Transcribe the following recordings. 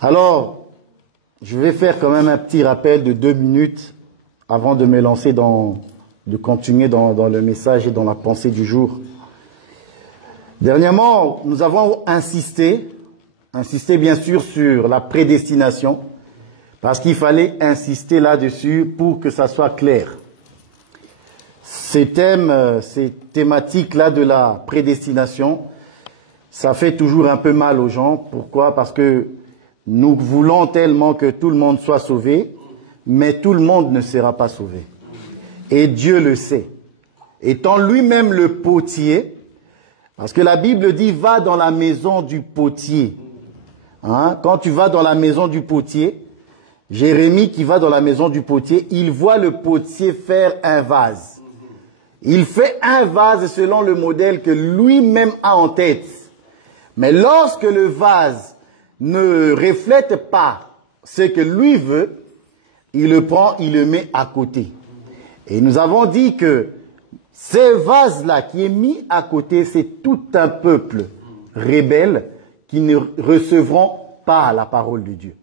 Alors, je vais faire quand même un petit rappel de 2 minutes avant de me lancer de continuer dans le message et dans la pensée du jour. Dernièrement, nous avons insisté bien sûr sur la prédestination, parce qu'il fallait insister là-dessus pour que ça soit clair. Ces thématiques-là de la prédestination, ça fait toujours un peu mal aux gens. Pourquoi? Parce que nous voulons tellement que tout le monde soit sauvé, mais tout le monde ne sera pas sauvé. Et Dieu le sait. Étant lui-même le potier, parce que la Bible dit « va dans la maison du potier ». Quand tu vas dans la maison du potier, Jérémie qui va dans la maison du potier, il voit le potier faire un vase. Il fait un vase selon le modèle que lui-même a en tête. Mais lorsque le vase ne reflète pas ce que lui veut, il le prend, il le met à côté. Et nous avons dit que ce vase-là qui est mis à côté, c'est tout un peuple rebelle qui ne recevront pas la parole de Dieu.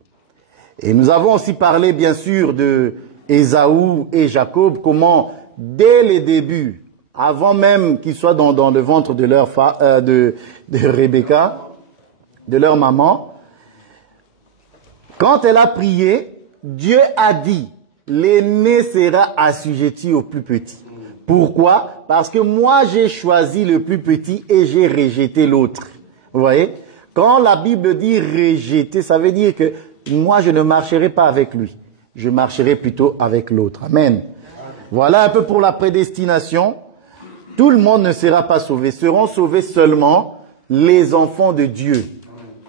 Et nous avons aussi parlé bien sûr de Ésaü et Jacob, comment dès les débuts, avant même qu'ils soient dans le ventre de de Rebecca, de leur maman, quand elle a prié, Dieu a dit, l'aîné sera assujetti au plus petit. Pourquoi? Parce que moi j'ai choisi le plus petit et j'ai rejeté l'autre. Vous voyez? Quand la Bible dit rejeter, ça veut dire que moi je ne marcherai pas avec lui. Je marcherai plutôt avec l'autre. Amen. Voilà un peu pour la prédestination. Tout le monde ne sera pas sauvé. Seront sauvés seulement les enfants de Dieu.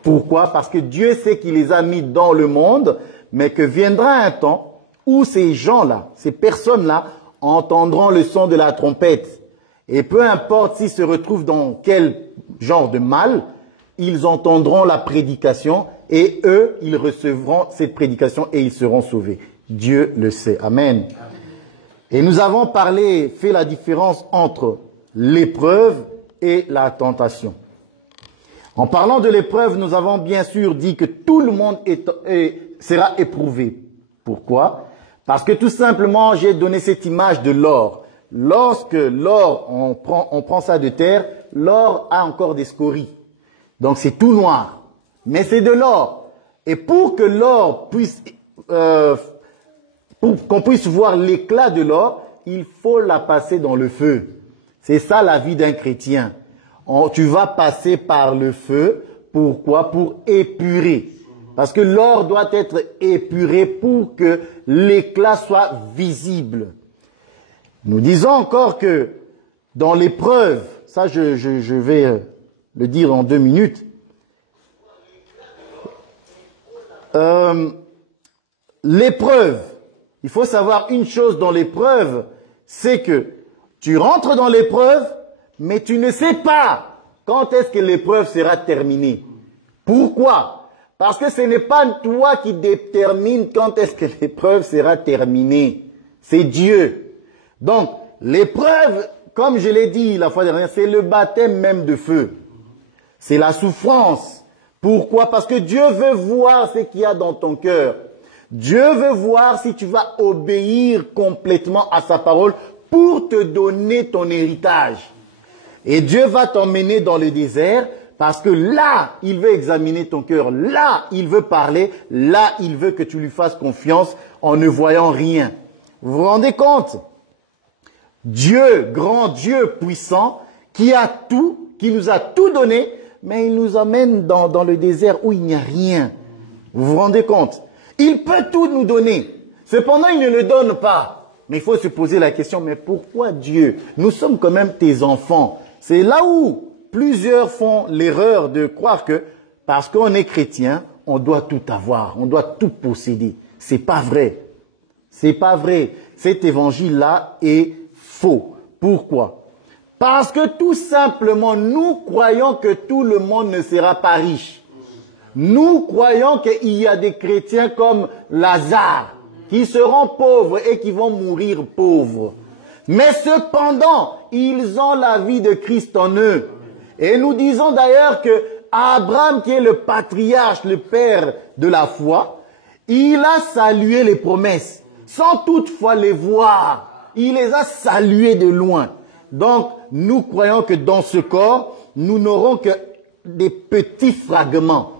Pourquoi? Parce que Dieu sait qu'il les a mis dans le monde, mais que viendra un temps où ces gens-là, ces personnes-là, entendront le son de la trompette. Et peu importe s'ils se retrouvent dans quel genre de mal, ils entendront la prédication et eux, ils recevront cette prédication et ils seront sauvés. Dieu le sait. Amen. Et nous avons fait la différence entre l'épreuve et la tentation. En parlant de l'épreuve, nous avons bien sûr dit que tout le monde sera éprouvé. Pourquoi? Parce que tout simplement, j'ai donné cette image de l'or. Lorsque l'or, on prend ça de terre, l'or a encore des scories. Donc c'est tout noir. Mais c'est de l'or. Et pour que l'or puisse, pour qu'on puisse voir l'éclat de l'or, il faut la passer dans le feu. C'est ça la vie d'un chrétien. Tu vas passer par le feu. Pourquoi? Pour épurer. Parce que l'or doit être épuré pour que l'éclat soit visible. Nous disons encore que dans l'épreuve, ça je vais le dire en 2 minutes, l'épreuve, il faut savoir une chose dans l'épreuve, c'est que tu rentres dans l'épreuve, mais tu ne sais pas quand est-ce que l'épreuve sera terminée. Pourquoi? Parce que ce n'est pas toi qui détermine quand est-ce que l'épreuve sera terminée. C'est Dieu. Donc, l'épreuve, comme je l'ai dit la fois dernière, c'est le baptême même de feu. C'est la souffrance. Pourquoi? Parce que Dieu veut voir ce qu'il y a dans ton cœur. Dieu veut voir si tu vas obéir complètement à sa parole pour te donner ton héritage. Et Dieu va t'emmener dans le désert parce que là, il veut examiner ton cœur. Là, il veut parler. Là, il veut que tu lui fasses confiance en ne voyant rien. Vous vous rendez compte? Dieu, grand Dieu puissant, qui a tout, qui nous a tout donné, mais il nous emmène dans le désert où il n'y a rien. Vous vous rendez compte? Il peut tout nous donner. Cependant, il ne le donne pas. Mais il faut se poser la question, mais pourquoi Dieu? Nous sommes quand même tes enfants. C'est là où plusieurs font l'erreur de croire que parce qu'on est chrétien, on doit tout avoir, on doit tout posséder. C'est pas vrai. C'est pas vrai. Cet évangile-là est faux. Pourquoi? Parce que tout simplement, nous croyons que tout le monde ne sera pas riche. Nous croyons qu'il y a des chrétiens comme Lazare qui seront pauvres et qui vont mourir pauvres. Mais cependant, ils ont la vie de Christ en eux. Et nous disons d'ailleurs que Abraham, qui est le patriarche, le père de la foi, il a salué les promesses, sans toutefois les voir. Il les a saluées de loin. Donc, nous croyons que dans ce corps, nous n'aurons que des petits fragments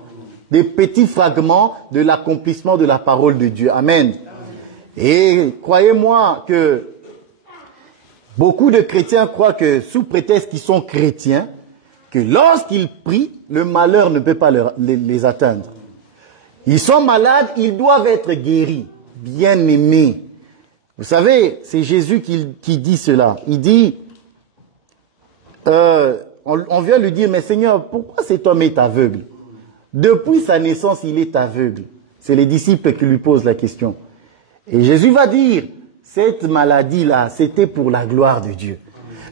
de l'accomplissement de la parole de Dieu. Amen. Et croyez-moi que beaucoup de chrétiens croient que sous prétexte qu'ils sont chrétiens, que lorsqu'ils prient, le malheur ne peut pas les atteindre. Ils sont malades, ils doivent être guéris, bien-aimés. Vous savez, c'est Jésus qui dit cela. Il dit, on vient lui dire, mais Seigneur, pourquoi cet homme est aveugle? Depuis sa naissance, il est aveugle. C'est les disciples qui lui posent la question. Et Jésus va dire, cette maladie-là, c'était pour la gloire de Dieu.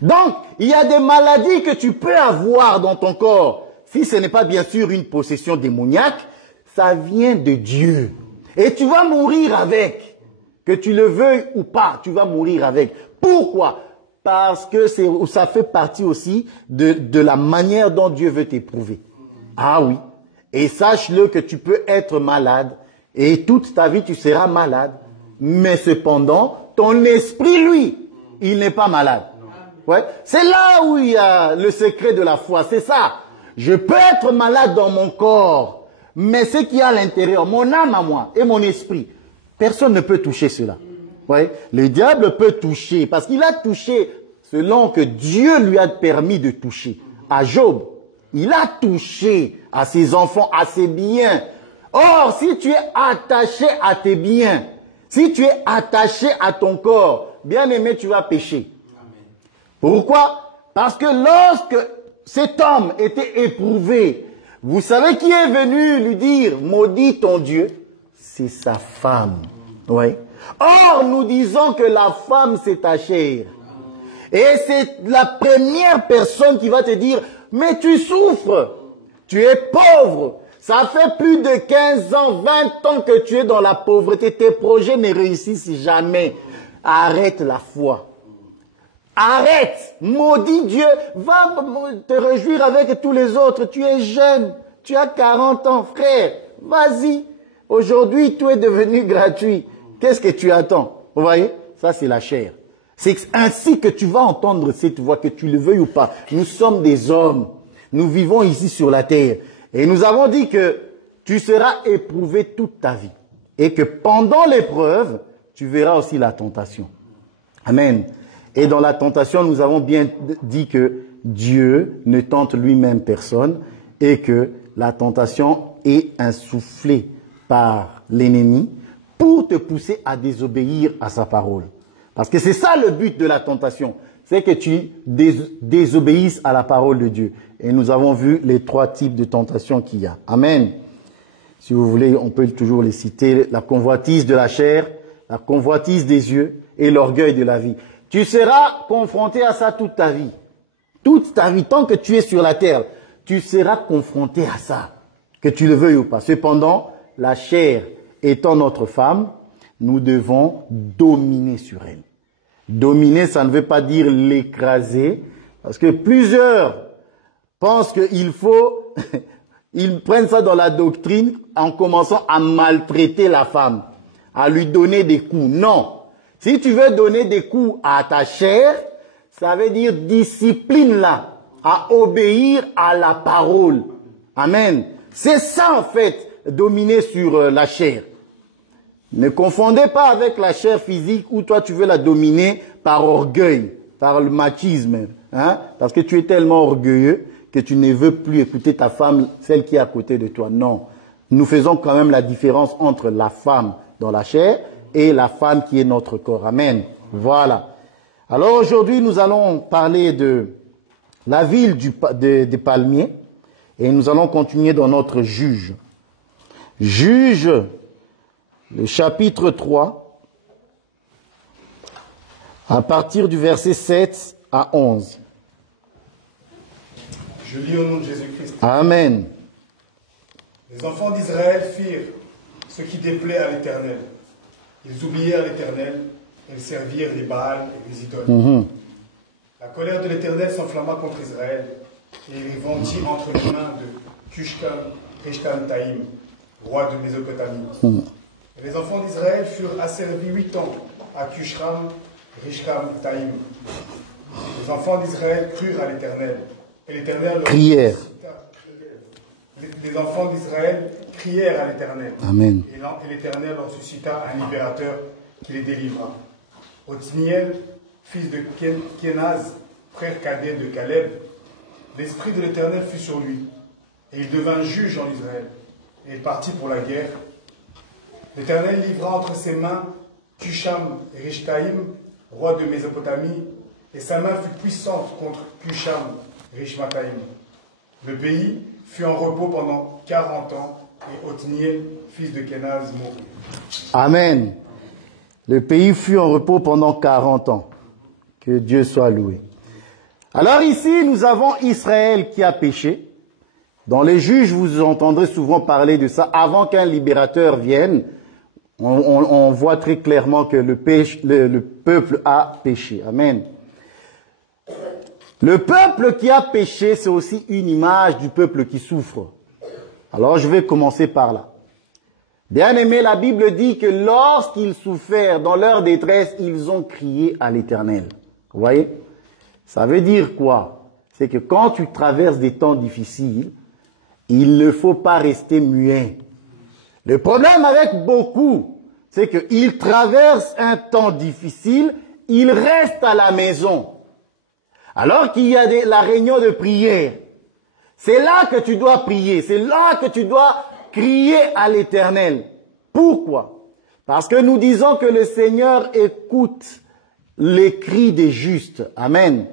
Donc, il y a des maladies que tu peux avoir dans ton corps. Si ce n'est pas bien sûr une possession démoniaque, ça vient de Dieu. Et tu vas mourir avec. Que tu le veuilles ou pas, tu vas mourir avec. Pourquoi? Parce que ça fait partie aussi de la manière dont Dieu veut t'éprouver. Ah oui. Et sache-le que tu peux être malade et toute ta vie tu seras malade. Mais cependant, ton esprit, lui, il n'est pas malade. Ouais. C'est là où il y a le secret de la foi. C'est ça. Je peux être malade dans mon corps, mais ce qui est à l'intérieur, mon âme à moi et mon esprit, personne ne peut toucher cela. Ouais. Le diable peut toucher parce qu'il a touché selon que Dieu lui a permis de toucher. À Job, il a touché à ses enfants, à ses biens. Or, si tu es attaché à tes biens, si tu es attaché à ton corps, bien aimé, tu vas pécher. Pourquoi? Parce que lorsque cet homme était éprouvé, vous savez qui est venu lui dire, maudit ton Dieu? C'est sa femme. Oui. Or, nous disons que la femme, c'est ta chair. Et c'est la première personne qui va te dire, mais tu souffres, tu es pauvre. Ça fait plus de 15 ans, 20 ans que tu es dans la pauvreté. Tes projets ne réussissent jamais. Arrête la foi. Arrête. Maudit Dieu. Va te réjouir avec tous les autres. Tu es jeune. Tu as 40 ans, frère. Vas-y. Aujourd'hui, tout est devenu gratuit. Qu'est-ce que tu attends? Vous voyez? Ça, c'est la chair. C'est ainsi que tu vas entendre cette voix, que tu le veuilles ou pas. Nous sommes des hommes. Nous vivons ici sur la terre. Et nous avons dit que tu seras éprouvé toute ta vie. Et que pendant l'épreuve, tu verras aussi la tentation. Amen. Et dans la tentation, nous avons bien dit que Dieu ne tente lui-même personne et que la tentation est insufflée par l'ennemi pour te pousser à désobéir à sa parole. Parce que c'est ça le but de la tentation. C'est que tu désobéisses à la parole de Dieu. Et nous avons vu les 3 types de tentations qu'il y a. Amen. Si vous voulez, on peut toujours les citer. La convoitise de la chair, la convoitise des yeux et l'orgueil de la vie. Tu seras confronté à ça toute ta vie. Toute ta vie, tant que tu es sur la terre, tu seras confronté à ça. Que tu le veuilles ou pas. Cependant, la chair étant notre femme, nous devons dominer sur elle. Dominer, ça ne veut pas dire l'écraser, parce que plusieurs pensent qu'il faut, ils prennent ça dans la doctrine en commençant à maltraiter la femme, à lui donner des coups. Non. Si tu veux donner des coups à ta chair, ça veut dire discipline-la, à obéir à la parole. Amen. C'est ça en fait, dominer sur la chair. Ne confondez pas avec la chair physique où toi tu veux la dominer par orgueil, par le machisme. Hein? Parce que tu es tellement orgueilleux que tu ne veux plus écouter ta femme, celle qui est à côté de toi. Non. Nous faisons quand même la différence entre la femme dans la chair et la femme qui est notre corps. Amen. Voilà. Alors aujourd'hui, nous allons parler de la ville des palmiers et nous allons continuer dans notre Juge. Juge, le chapitre 3, à partir du verset 7 à 11. Je lis au nom de Jésus-Christ. Amen. Les enfants d'Israël firent ce qui déplaît à l'Éternel. Ils oublièrent l'Éternel, ils servirent les Baals et les idoles. La colère de l'Éternel s'enflamma contre Israël, et il les vendit entre les mains de Cushtan-Rishtan-Taïm, roi de Mésopotamie. Et les enfants d'Israël furent asservis 8 ans à Cushtan-Rishtan-Taïm. Les enfants d'Israël crurent à l'Éternel, et l'Éternel leur Prière. Les enfants d'Israël crièrent à l'Éternel. Amen. Et l'Éternel leur suscita un libérateur qui les délivra. Othniel, fils de Kénaz, frère cadet de Caleb, l'esprit de l'Éternel fut sur lui, et il devint juge en Israël, et il partit pour la guerre. L'Éternel livra entre ses mains Cusham et Rishtaïm, roi de Mésopotamie, et sa main fut puissante contre Cusham et Rishmataïm. Le pays fut en repos pendant 40 ans, et Othniel, fils de Kénaz, mourut. Amen. Le pays fut en repos pendant 40 ans. Que Dieu soit loué. Alors ici, nous avons Israël qui a péché. Dans les juges, vous entendrez souvent parler de ça. Avant qu'un libérateur vienne, on voit très clairement que le peuple a péché. Amen. Le peuple qui a péché, c'est aussi une image du peuple qui souffre. Alors je vais commencer par là. Bien-aimé, la Bible dit que lorsqu'ils souffrèrent dans leur détresse, ils ont crié à l'Éternel. Vous voyez? Ça veut dire quoi? C'est que quand tu traverses des temps difficiles, il ne faut pas rester muet. Le problème avec beaucoup, c'est qu'ils traversent un temps difficile, ils restent à la maison. Alors qu'il y a la réunion de prière. C'est là que tu dois prier, c'est là que tu dois crier à l'Éternel. Pourquoi? Parce que nous disons que le Seigneur écoute les cris des justes. Amen.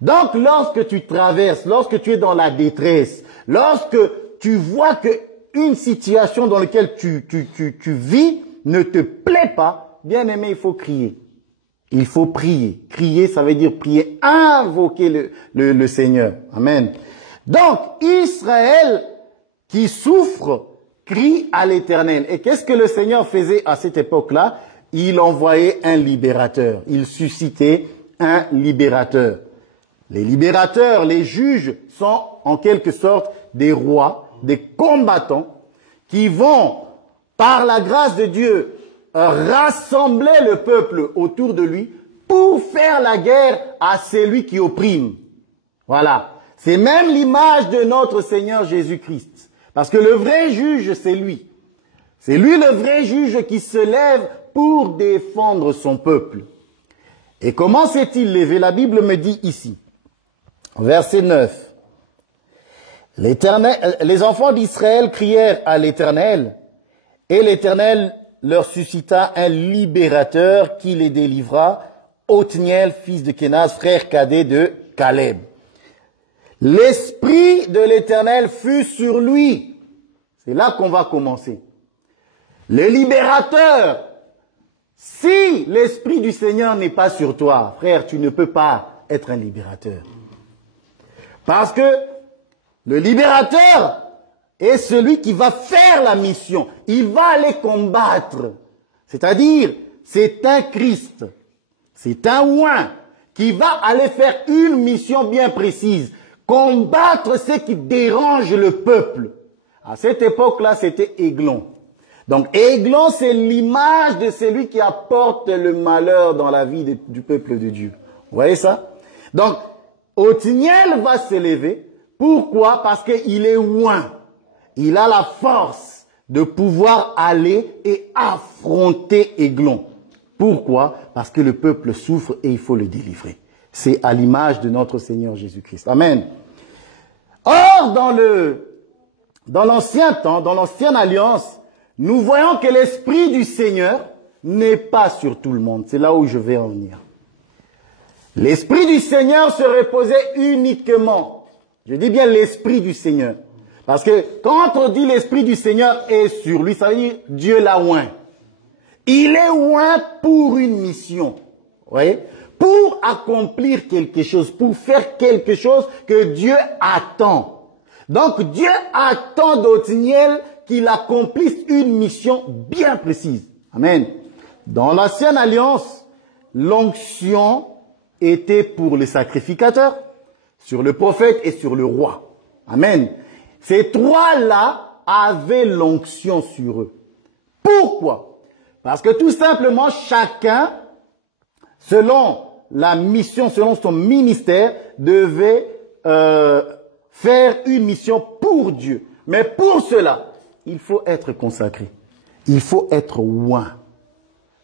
Donc, lorsque tu traverses, lorsque tu es dans la détresse, lorsque tu vois que une situation dans laquelle tu vis ne te plaît pas, bien aimé, il faut crier. Il faut prier. Crier, ça veut dire prier, invoquer le Seigneur. Amen. Donc, Israël qui souffre, crie à l'Éternel. Et qu'est-ce que le Seigneur faisait à cette époque-là? Il envoyait un libérateur. Il suscitait un libérateur. Les libérateurs, les juges, sont en quelque sorte des rois, des combattants qui vont, par la grâce de Dieu, rassembler le peuple autour de lui pour faire la guerre à celui qui opprime. Voilà. C'est même l'image de notre Seigneur Jésus-Christ. Parce que le vrai juge, c'est lui. C'est lui le vrai juge qui se lève pour défendre son peuple. Et comment s'est-il levé? La Bible me dit ici, verset 9. Les enfants d'Israël crièrent à l'Éternel, et l'Éternel leur suscita un libérateur qui les délivra, Othniel, fils de Kénaz, frère cadet de Caleb. L'esprit de l'Éternel fut sur lui. C'est là qu'on va commencer. Le libérateur, si l'esprit du Seigneur n'est pas sur toi, frère, tu ne peux pas être un libérateur. Parce que le libérateur est celui qui va faire la mission. Il va aller combattre. C'est-à-dire, c'est un Christ, c'est un oint qui va aller faire une mission bien précise. Combattre ce qui dérange le peuple. À cette époque-là, c'était Églon. Donc, Églon, c'est l'image de celui qui apporte le malheur dans la vie du peuple de Dieu. Vous voyez ça? Donc, Othniel va se lever. Pourquoi? Parce qu'il est oint. Il a la force de pouvoir aller et affronter Églon. Pourquoi? Parce que le peuple souffre et il faut le délivrer. C'est à l'image de notre Seigneur Jésus-Christ. Amen. Or, dans l'ancien temps, dans l'ancienne alliance, nous voyons que l'Esprit du Seigneur n'est pas sur tout le monde. C'est là où je vais en venir. L'Esprit du Seigneur se reposait uniquement. Je dis bien l'Esprit du Seigneur. Parce que quand on dit l'Esprit du Seigneur est sur lui, ça veut dire Dieu l'a oint. Il est oint pour une mission. Vous voyez? Pour accomplir quelque chose, pour faire quelque chose que Dieu attend. Donc Dieu attend d'Othniel qu'il accomplisse une mission bien précise. Amen. Dans l'ancienne alliance, l'onction était pour les sacrificateurs. sur le prophète et sur le roi. Amen. Ces trois-là avaient l'onction sur eux. Pourquoi? Parce que tout simplement, chacun, selon la mission, selon son ministère, devait faire une mission pour Dieu. Mais pour cela, il faut être consacré. Il faut être oint.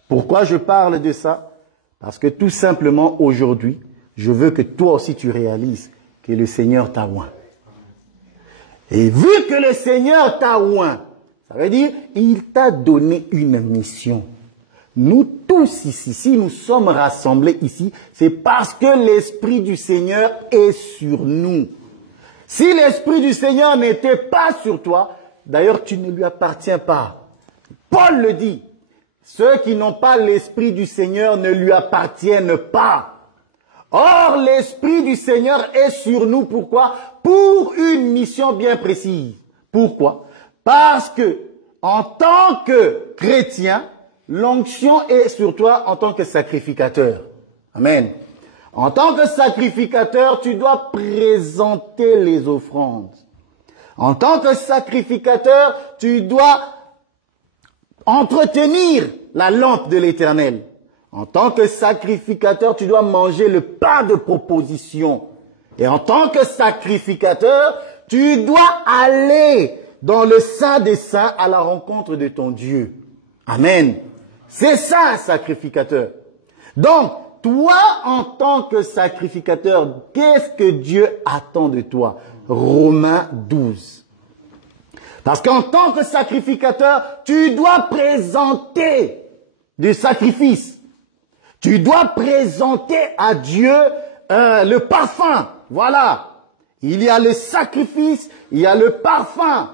Pourquoi je parle de ça? Parce que tout simplement, aujourd'hui, je veux que toi aussi tu réalises que le Seigneur t'a oint. Et vu que le Seigneur t'a oint, ça veut dire, il t'a donné une mission. Nous tous ici, si nous sommes rassemblés ici, c'est parce que l'Esprit du Seigneur est sur nous. Si l'Esprit du Seigneur n'était pas sur toi, d'ailleurs tu ne lui appartiens pas. Paul le dit, ceux qui n'ont pas l'Esprit du Seigneur ne lui appartiennent pas. Or, l'Esprit du Seigneur est sur nous. Pourquoi? Pour une mission bien précise. Pourquoi? Parce que, en tant que chrétien, l'onction est sur toi en tant que sacrificateur. Amen. En tant que sacrificateur, tu dois présenter les offrandes. En tant que sacrificateur, tu dois entretenir la lampe de l'Éternel. En tant que sacrificateur, tu dois manger le pain de proposition. Et en tant que sacrificateur, tu dois aller dans le Saint des Saints à la rencontre de ton Dieu. Amen. C'est ça un sacrificateur. Donc, toi, en tant que sacrificateur, qu'est-ce que Dieu attend de toi? Romains 12. Parce qu'en tant que sacrificateur, tu dois présenter du sacrifice. Tu dois présenter à Dieu le parfum. Voilà. Il y a le sacrifice, il y a le parfum.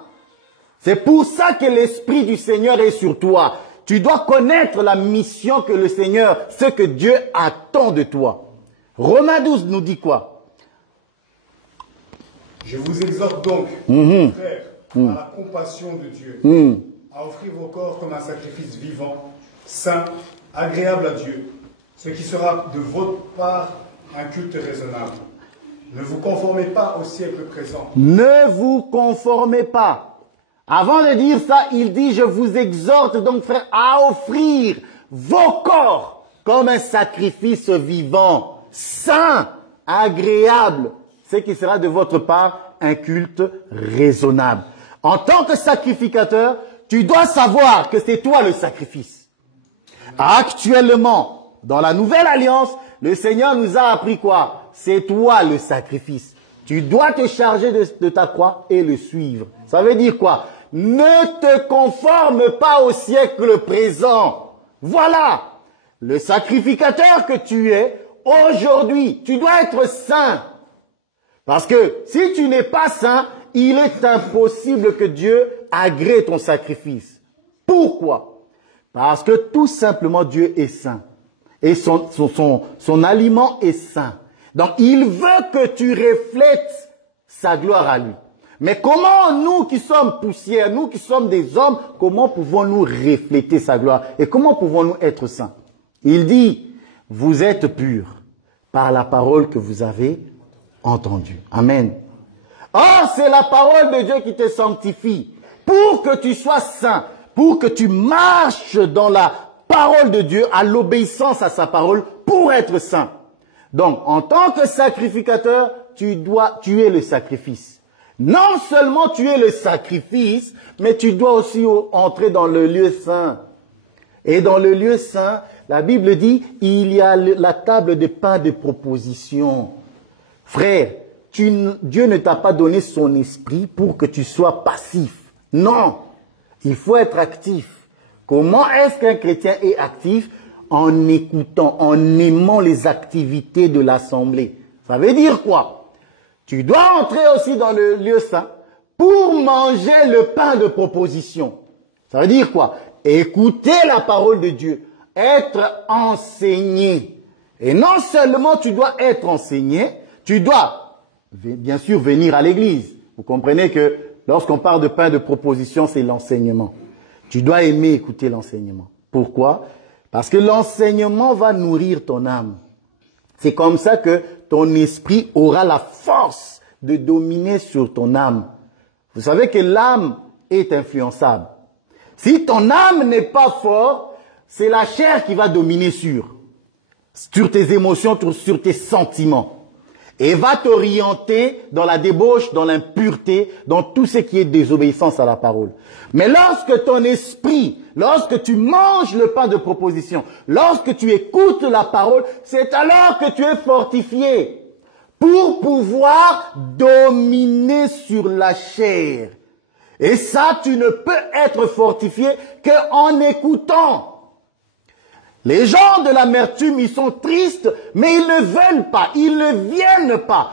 C'est pour ça que l'Esprit du Seigneur est sur toi. Tu dois connaître la mission que le Seigneur, ce que Dieu attend de toi. Romains 12 nous dit quoi? Je vous exhorte donc, frères, à la compassion de Dieu, à offrir vos corps comme un sacrifice vivant, saint, agréable à Dieu, ce qui sera de votre part un culte raisonnable. Ne vous conformez pas au siècle présent. Ne vous conformez pas. Avant de dire ça, il dit, je vous exhorte donc, frères, à offrir vos corps comme un sacrifice vivant, saint, agréable, ce qui sera de votre part un culte raisonnable. En tant que sacrificateur, tu dois savoir que c'est toi le sacrifice. Actuellement, dans la nouvelle alliance, le Seigneur nous a appris quoi? C'est toi le sacrifice. Tu dois te charger de ta croix et le suivre. Ça veut dire quoi? Ne te conforme pas au siècle présent. Voilà. Le sacrificateur que tu es, aujourd'hui, tu dois être saint. Parce que si tu n'es pas saint, il est impossible que Dieu agrée ton sacrifice. Pourquoi? Parce que tout simplement Dieu est saint. Et son aliment est saint. Donc il veut que tu reflètes sa gloire à lui. Mais comment nous qui sommes poussière, nous qui sommes des hommes, comment pouvons-nous refléter sa gloire? Et comment pouvons-nous être saints? Il dit, vous êtes purs par la parole que vous avez entendue. Amen. Or, c'est la parole de Dieu qui te sanctifie pour que tu sois saint, pour que tu marches dans la parole de Dieu, à l'obéissance à sa parole, pour être saint. Donc, en tant que sacrificateur, tu es le sacrifice. Non seulement tu es le sacrifice, mais tu dois aussi entrer dans le lieu saint. Et dans le lieu saint, la Bible dit, il y a la table de pain de proposition. Frère, Dieu ne t'a pas donné son esprit pour que tu sois passif. Non, il faut être actif. Comment est-ce qu'un chrétien est actif? En écoutant, en aimant les activités de l'assemblée. Ça veut dire quoi? Tu dois entrer aussi dans le lieu saint pour manger le pain de proposition. Ça veut dire quoi? Écouter la parole de Dieu, être enseigné. Et non seulement tu dois être enseigné, tu dois bien sûr venir à l'église. Vous comprenez que lorsqu'on parle de pain de proposition, c'est l'enseignement. Tu dois aimer écouter l'enseignement. Pourquoi? Parce que l'enseignement va nourrir ton âme. C'est comme ça que ton esprit aura la force de dominer sur ton âme. Vous savez que l'âme est influençable. Si ton âme n'est pas forte, c'est la chair qui va dominer sur tes émotions, sur tes sentiments. Et va t'orienter dans la débauche, dans l'impureté, dans tout ce qui est désobéissance à la parole. Mais lorsque ton esprit, lorsque tu manges le pain de proposition, lorsque tu écoutes la parole, c'est alors que tu es fortifié pour pouvoir dominer sur la chair. Et ça, tu ne peux être fortifié qu'en écoutant. Les gens de l'amertume, ils sont tristes, mais ils ne veulent pas, ils ne viennent pas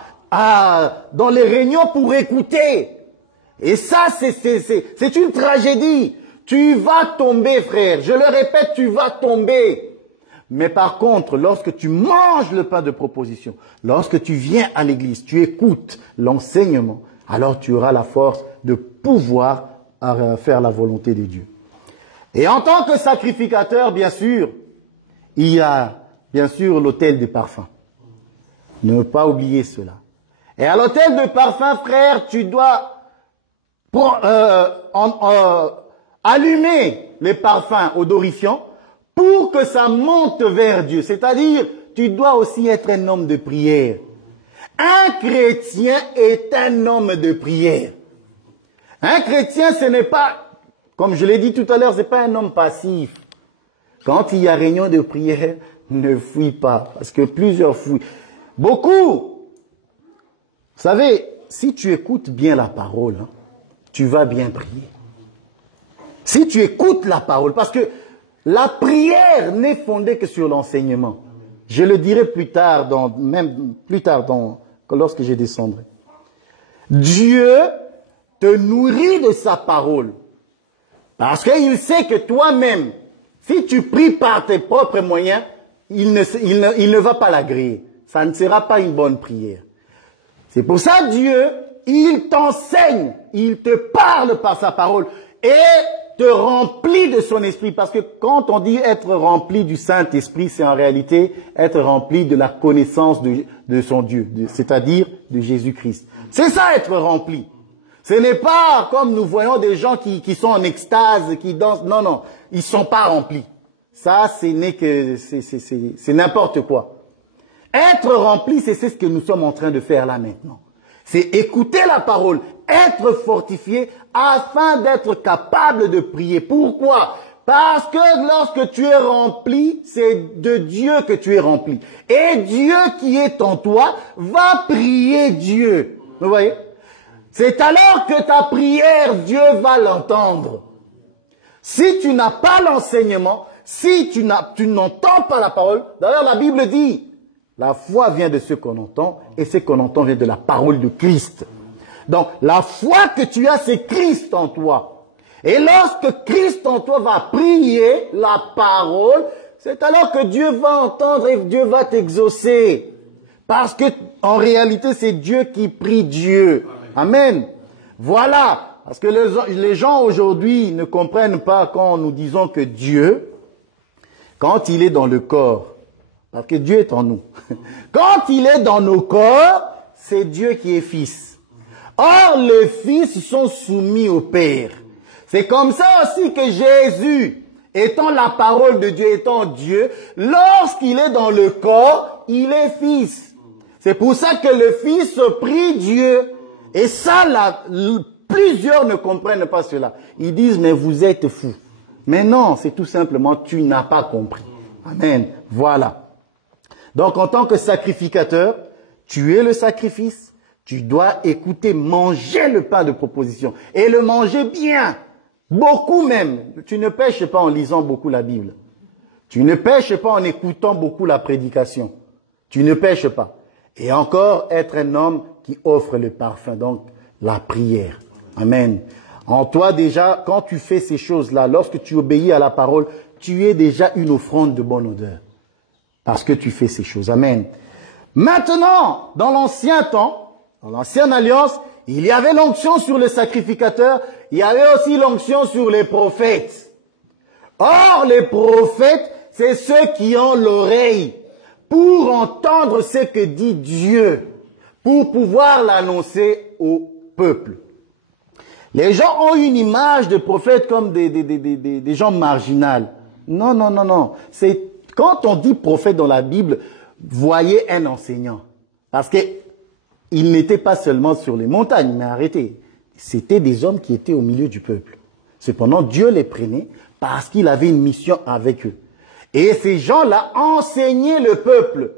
dans les réunions pour écouter. Et ça, c'est une tragédie. Tu vas tomber, frère. Je le répète, tu vas tomber. Mais par contre, lorsque tu manges le pain de proposition, lorsque tu viens à l'église, tu écoutes l'enseignement, alors tu auras la force de pouvoir faire la volonté de Dieu. Et en tant que sacrificateur, bien sûr, il y a bien sûr l'autel des parfums. Ne pas oublier cela. Et à l'autel de parfum, frère, tu dois allumer les parfums odorifiants pour que ça monte vers Dieu. C'est-à-dire, tu dois aussi être un homme de prière. Un chrétien est un homme de prière. Un chrétien, ce n'est pas, comme je l'ai dit tout à l'heure, ce n'est pas un homme passif. Quand il y a réunion de prière, ne fuis pas, parce que plusieurs fuient. Beaucoup. Vous savez, si tu écoutes bien la parole, tu vas bien prier. Si tu écoutes la parole, parce que la prière n'est fondée que sur l'enseignement. Je le dirai plus tard, lorsque je descendrai. Dieu te nourrit de sa parole. Parce qu'il sait que toi-même, si tu pries par tes propres moyens, il ne va pas l'agréer. Ça ne sera pas une bonne prière. C'est pour ça Dieu, il t'enseigne, il te parle par sa parole et te remplit de son esprit. Parce que quand on dit être rempli du Saint-Esprit, c'est en réalité être rempli de la connaissance de son Dieu, c'est-à-dire de Jésus-Christ. C'est ça être rempli. Ce n'est pas comme nous voyons des gens qui sont en extase, qui dansent. Non, non, ils sont pas remplis. Ça, c'est n'importe quoi. Être rempli, c'est ce que nous sommes en train de faire là maintenant. C'est écouter la parole, être fortifié afin d'être capable de prier. Pourquoi? Parce que lorsque tu es rempli, c'est de Dieu que tu es rempli. Et Dieu qui est en toi va prier Dieu. Vous voyez? C'est alors que ta prière, Dieu va l'entendre. Si tu n'as pas l'enseignement, si tu n'entends pas la parole, d'ailleurs la Bible dit, la foi vient de ce qu'on entend, et ce qu'on entend vient de la parole de Christ. Donc, la foi que tu as, c'est Christ en toi. Et lorsque Christ en toi va prier la parole, c'est alors que Dieu va entendre et Dieu va t'exaucer. Parce que, en réalité, c'est Dieu qui prie Dieu. Amen. Voilà. Parce que les gens aujourd'hui ne comprennent pas quand nous disons que Dieu, quand il est dans le corps, parce que Dieu est en nous. Quand il est dans nos corps, c'est Dieu qui est fils. Or, les fils sont soumis au Père. C'est comme ça aussi que Jésus, étant la parole de Dieu, étant Dieu, lorsqu'il est dans le corps, il est fils. C'est pour ça que le fils prie Dieu. Et ça, plusieurs ne comprennent pas cela. Ils disent, mais vous êtes fous. Mais non, c'est tout simplement, tu n'as pas compris. Amen. Voilà. Donc, en tant que sacrificateur, tu es le sacrifice. Tu dois écouter, manger le pain de proposition. Et le manger bien. Beaucoup même. Tu ne pêches pas en lisant beaucoup la Bible. Tu ne pêches pas en écoutant beaucoup la prédication. Tu ne pêches pas. Et encore, être un homme qui offre le parfum, donc la prière. Amen. En toi déjà, quand tu fais ces choses-là, lorsque tu obéis à la parole, tu es déjà une offrande de bonne odeur. Parce que tu fais ces choses. Amen. Maintenant, dans l'ancien temps, dans l'ancienne alliance, il y avait l'onction sur le sacrificateur, il y avait aussi l'onction sur les prophètes. Or, les prophètes, c'est ceux qui ont l'oreille pour entendre ce que dit Dieu, pour pouvoir l'annoncer au peuple. Les gens ont une image de prophètes comme des gens marginaux. Non, non, non, non. C'est quand on dit prophète dans la Bible, voyez un enseignant. Parce que il n'était pas seulement sur les montagnes, mais arrêtez. C'était des hommes qui étaient au milieu du peuple. Cependant, Dieu les prenait parce qu'il avait une mission avec eux. Et ces gens-là enseignaient le peuple.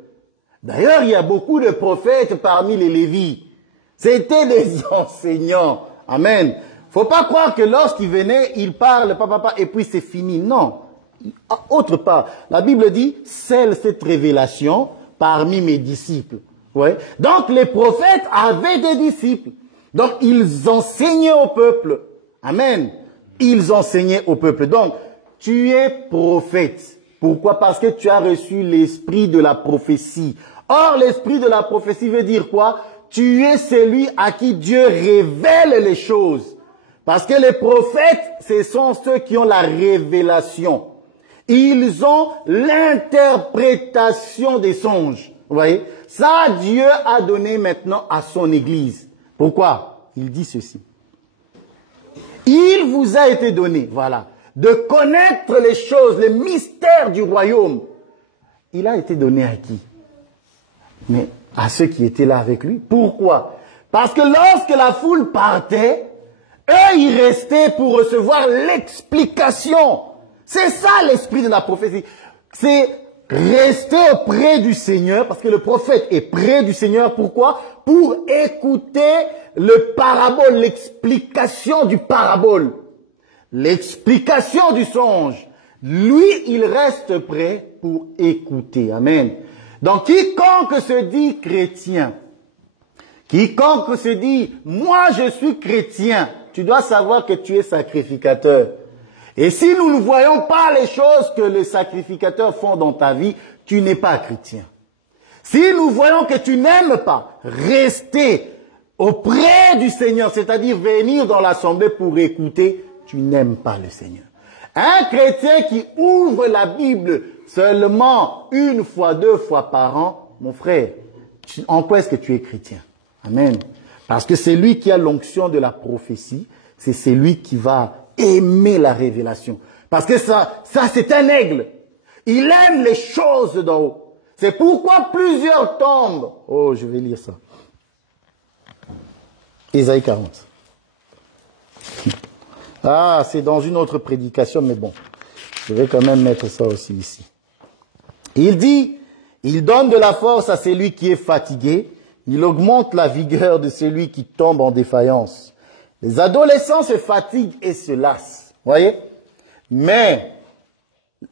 D'ailleurs, il y a beaucoup de prophètes parmi les Lévites. C'était des enseignants. Amen. Faut pas croire que lorsqu'ils venaient, ils parlent, papa, et puis c'est fini. Non. Autre part, la Bible dit, scelle cette révélation parmi mes disciples. Ouais. Donc les prophètes avaient des disciples. Donc ils enseignaient au peuple. Amen. Ils enseignaient au peuple. Donc, tu es prophète. Pourquoi? Parce que tu as reçu l'esprit de la prophétie. Or, l'esprit de la prophétie veut dire quoi? Tu es celui à qui Dieu révèle les choses. Parce que les prophètes, ce sont ceux qui ont la révélation. Ils ont l'interprétation des songes. Vous voyez? Ça, Dieu a donné maintenant à son Église. Pourquoi? Il dit ceci. Il vous a été donné, voilà, de connaître les choses, les mystères du royaume. Il a été donné à qui? Mais à ceux qui étaient là avec lui. Pourquoi? Parce que lorsque la foule partait, eux, ils restaient pour recevoir l'explication. C'est ça l'esprit de la prophétie. C'est rester auprès du Seigneur, parce que le prophète est près du Seigneur. Pourquoi? Pour écouter le parabole, l'explication du parabole, l'explication du songe. Lui, il reste prêt pour écouter. Amen. Donc, quiconque se dit chrétien, quiconque se dit, moi je suis chrétien, tu dois savoir que tu es sacrificateur. Et si nous ne voyons pas les choses que les sacrificateurs font dans ta vie, tu n'es pas chrétien. Si nous voyons que tu n'aimes pas rester auprès du Seigneur, c'est-à-dire venir dans l'assemblée pour écouter, tu n'aimes pas le Seigneur. Un chrétien qui ouvre la Bible seulement une fois, 2 fois par an, mon frère, en quoi est-ce que tu es chrétien? Amen. Parce que c'est lui qui a l'onction de la prophétie, c'est celui qui va aimer la révélation. Parce que ça c'est un aigle. Il aime les choses d'en haut. C'est pourquoi plusieurs tombent. Oh, je vais lire ça. Ésaïe 40. Ah, c'est dans une autre prédication, mais bon. Je vais quand même mettre ça aussi ici. Il dit, il donne de la force à celui qui est fatigué. Il augmente la vigueur de celui qui tombe en défaillance. Les adolescents se fatiguent et se lassent. Voyez? Mais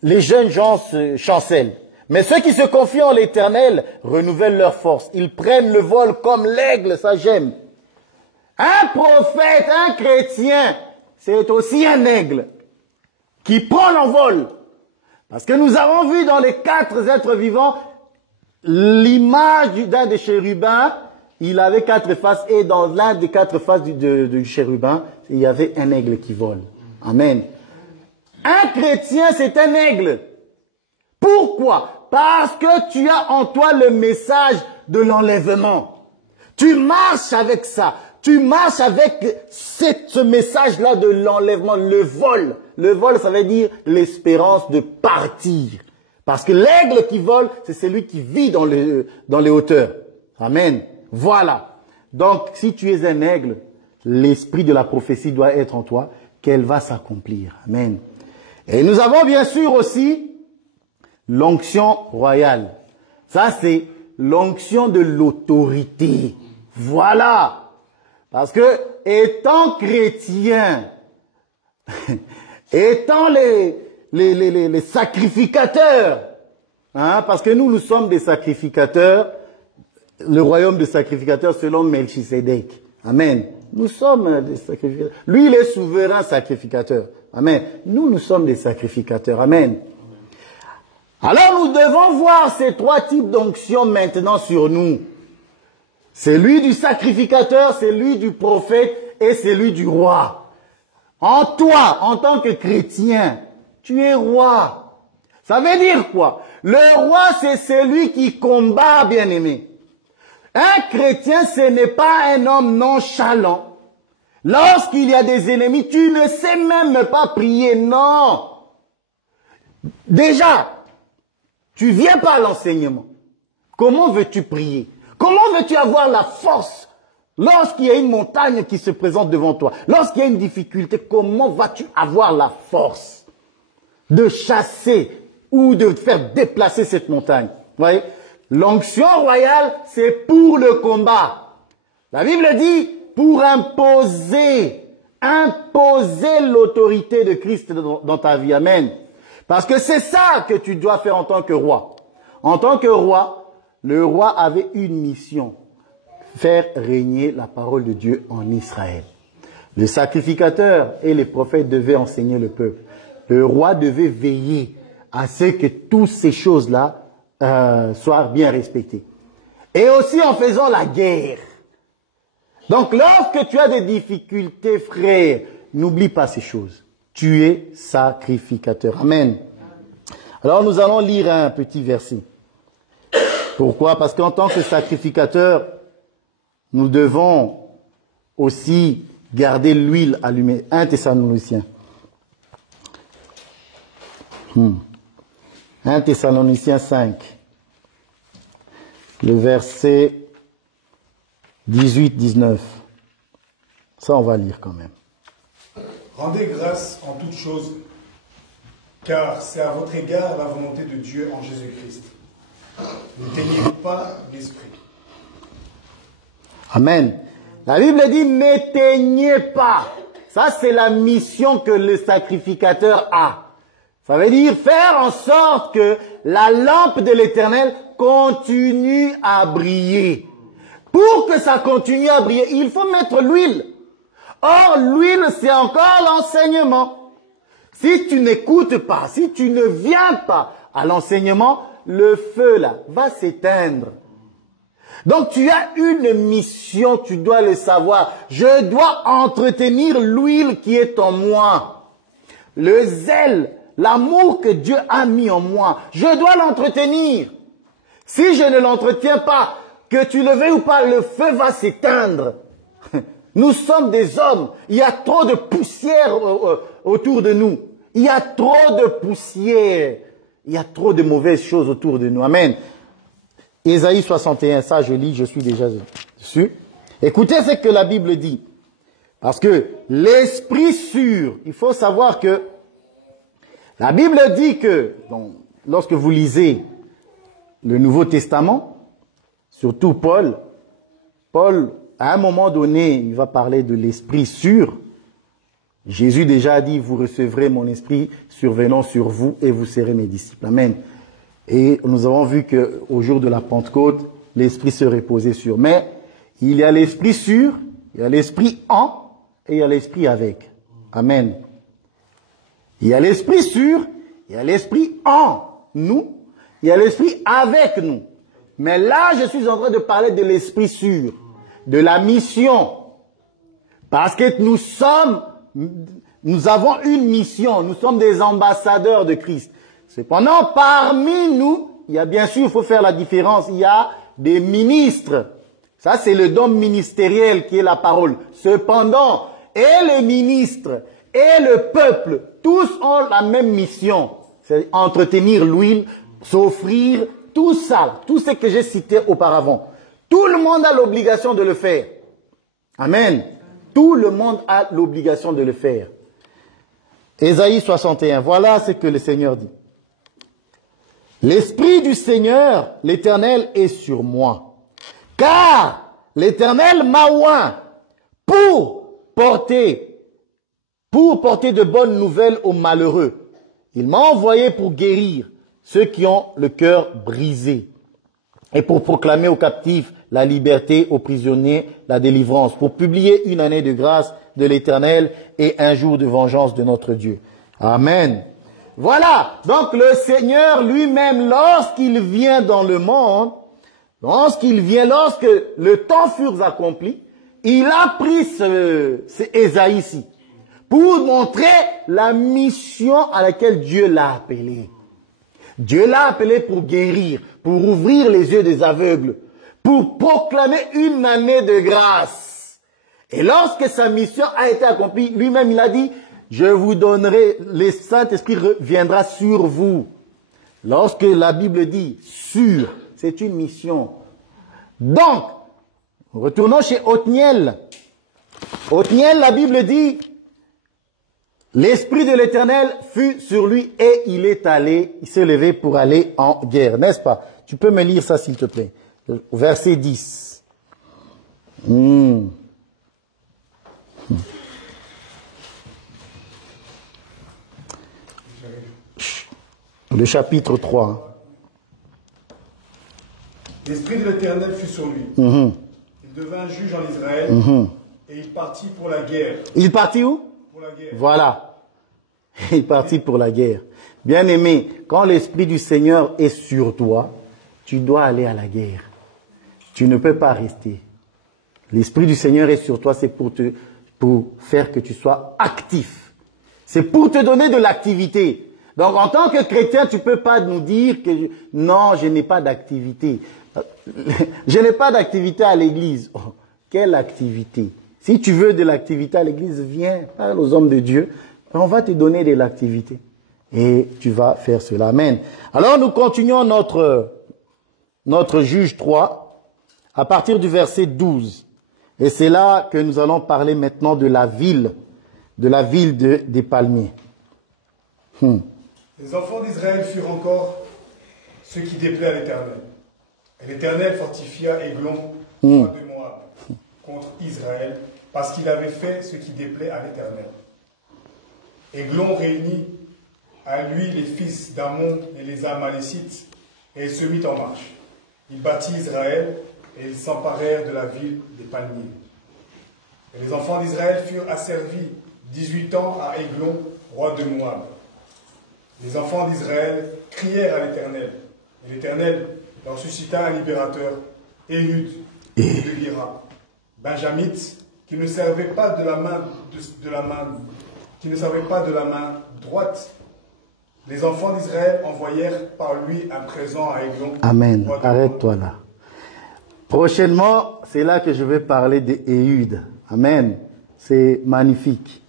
les jeunes gens se chancellent. Mais ceux qui se confient en l'Éternel renouvellent leur force. Ils prennent le vol comme l'aigle, ça j'aime. Un prophète, un chrétien, c'est aussi un aigle qui prend l'envol. Parce que nous avons vu dans les 4 êtres vivants l'image d'un des chérubins. Il avait 4 faces et dans l'un des 4 faces du chérubin, il y avait un aigle qui vole. Amen. Un chrétien, c'est un aigle. Pourquoi? Parce que tu as en toi le message de l'enlèvement. Tu marches avec ça. Tu marches avec ce message-là de l'enlèvement, le vol. Le vol, ça veut dire l'espérance de partir. Parce que l'aigle qui vole, c'est celui qui vit dans les hauteurs. Amen. Voilà. Donc, si tu es un aigle, l'esprit de la prophétie doit être en toi, qu'elle va s'accomplir. Amen. Et nous avons bien sûr aussi l'onction royale. Ça, c'est l'onction de l'autorité. Voilà. Parce que, étant chrétien, étant les sacrificateurs, hein, parce que nous sommes des sacrificateurs, le royaume des sacrificateurs selon Melchisédek. Amen. Nous sommes des sacrificateurs. Lui, il est souverain sacrificateur. Amen. Nous sommes des sacrificateurs. Amen. Alors, nous devons voir ces 3 types d'onction maintenant sur nous. Celui du sacrificateur, celui du prophète et celui du roi. En toi, en tant que chrétien, tu es roi. Ça veut dire quoi? Le roi, c'est celui qui combat, bien-aimé. Un chrétien, ce n'est pas un homme nonchalant. Lorsqu'il y a des ennemis, tu ne sais même pas prier, non. Déjà, tu viens pas à l'enseignement. Comment veux-tu prier? Comment veux-tu avoir la force lorsqu'il y a une montagne qui se présente devant toi? Lorsqu'il y a une difficulté, comment vas-tu avoir la force de chasser ou de faire déplacer cette montagne? Vous voyez? L'onction royale, c'est pour le combat. La Bible dit pour imposer l'autorité de Christ dans ta vie. Amen. Parce que c'est ça que tu dois faire en tant que roi. En tant que roi, le roi avait une mission. Faire régner la parole de Dieu en Israël. Le sacrificateur et les prophètes devaient enseigner le peuple. Le roi devait veiller à ce que toutes ces choses-là soient bien respectées. Et aussi en faisant la guerre. Donc lorsque tu as des difficultés, frère, n'oublie pas ces choses. Tu es sacrificateur. Amen. Alors nous allons lire un petit verset. Pourquoi? Parce qu'en tant que sacrificateur, nous devons aussi garder l'huile allumée. 1 Thessaloniciens. 1 Thessaloniciens 5. Le verset 18-19. Ça, on va lire quand même. Rendez grâce en toutes choses, car c'est à votre égard la volonté de Dieu en Jésus-Christ. N'éteignez pas l'esprit. Amen. La Bible dit n'éteignez pas. Ça, c'est la mission que le sacrificateur a. Ça veut dire faire en sorte que la lampe de l'Éternel continue à briller. Pour que ça continue à briller, il faut mettre l'huile. Or, l'huile, c'est encore l'enseignement. Si tu n'écoutes pas, si tu ne viens pas à l'enseignement, le feu là va s'éteindre. Donc tu as une mission, tu dois le savoir. Je dois entretenir l'huile qui est en moi. Le zèle, l'amour que Dieu a mis en moi, je dois l'entretenir. Si je ne l'entretiens pas, que tu le veuilles ou pas, le feu va s'éteindre. Nous sommes des hommes. Il y a trop de poussière autour de nous. Il y a trop de poussière. Il y a trop de mauvaises choses autour de nous. Amen. Ésaïe 61, ça je lis, je suis déjà dessus. Écoutez ce que la Bible dit. Parce que l'esprit sûr, il faut savoir que la Bible dit que, donc, lorsque vous lisez le Nouveau Testament, surtout Paul, à un moment donné, il va parler de l'esprit sûr. Jésus déjà a dit, vous recevrez mon esprit survenant sur vous et vous serez mes disciples. Amen. Et nous avons vu qu'au jour de la Pentecôte, l'esprit se reposait sur. Mais il y a l'esprit sur, il y a l'esprit en et il y a l'esprit avec. Amen. Il y a l'esprit sur, il y a l'esprit en nous, il y a l'esprit avec nous. Mais là, je suis en train de parler de l'esprit sûr, de la mission. Parce que nous avons une mission, nous sommes des ambassadeurs de Christ. Cependant, parmi nous, il y a bien sûr, il faut faire la différence, il y a des ministres. Ça, c'est le don ministériel qui est la parole. Cependant, et les ministres, et le peuple, tous ont la même mission. C'est entretenir l'huile, s'offrir, tout ça, tout ce que j'ai cité auparavant. Tout le monde a l'obligation de le faire. Amen. Tout le monde a l'obligation de le faire. Ésaïe 61, voilà ce que le Seigneur dit. L'Esprit du Seigneur, l'Éternel, est sur moi. Car l'Éternel m'a oint pour porter de bonnes nouvelles aux malheureux. Il m'a envoyé pour guérir ceux qui ont le cœur brisé et pour proclamer aux captifs la liberté, aux prisonniers la délivrance, pour publier une année de grâce de l'Éternel et un jour de vengeance de notre Dieu. Amen. Voilà, donc le Seigneur lui-même, lorsqu'il vient dans le monde, lorsque le temps fut accompli, il a pris ce Ésaïe-ci pour montrer la mission à laquelle Dieu l'a appelé. Dieu l'a appelé pour guérir, pour ouvrir les yeux des aveugles, pour proclamer une année de grâce. Et lorsque sa mission a été accomplie, lui-même il a dit, je vous donnerai, le Saint-Esprit viendra sur vous. Lorsque la Bible dit sur, c'est une mission. Donc, retournons chez Othniel. Othniel, la Bible dit, l'Esprit de l'Éternel fut sur lui et il est allé, il s'est levé pour aller en guerre, n'est-ce pas? Tu peux me lire ça s'il te plaît. Verset 10. Le chapitre 3. L'Esprit de l'Éternel fut sur lui. Il devint juge en Israël et il partit pour la guerre. Il partit où? Pour la guerre. Voilà. Il partit pour la guerre. Bien-aimé, quand l'Esprit du Seigneur est sur toi, tu dois aller à la guerre. Tu ne peux pas rester. L'Esprit du Seigneur est sur toi, c'est pour faire que tu sois actif. C'est pour te donner de l'activité. Donc, en tant que chrétien, tu peux pas nous dire que non, je n'ai pas d'activité. Je n'ai pas d'activité à l'église. Oh, quelle activité? Si tu veux de l'activité à l'église, viens, parle aux hommes de Dieu. On va te donner de l'activité. Et tu vas faire cela. Amen. Alors, nous continuons notre Juge 3 à partir du verset 12. Et c'est là que nous allons parler maintenant de la ville des palmiers. Les enfants d'Israël furent encore ceux qui déplaient à l'Éternel. Et l'Éternel fortifia Églon, roi de Moab, contre Israël, parce qu'il avait fait ce qui déplaît à l'Éternel. Églon réunit à lui les fils d'Ammon et les Amalécites, et il se mit en marche. Il battit Israël, et ils s'emparèrent de la ville des palmiers. Et les enfants d'Israël furent asservis 18 ans à Églon, roi de Moab. Les enfants d'Israël crièrent à l'Éternel, et l'Éternel leur suscita un libérateur, Éhud, de Lira, benjamite, qui ne servait pas de la main droite. Les enfants d'Israël envoyèrent par lui un présent à Églon. Amen. Arrête-toi là. Prochainement, c'est là que je vais parler d'Éhud. Amen. C'est magnifique.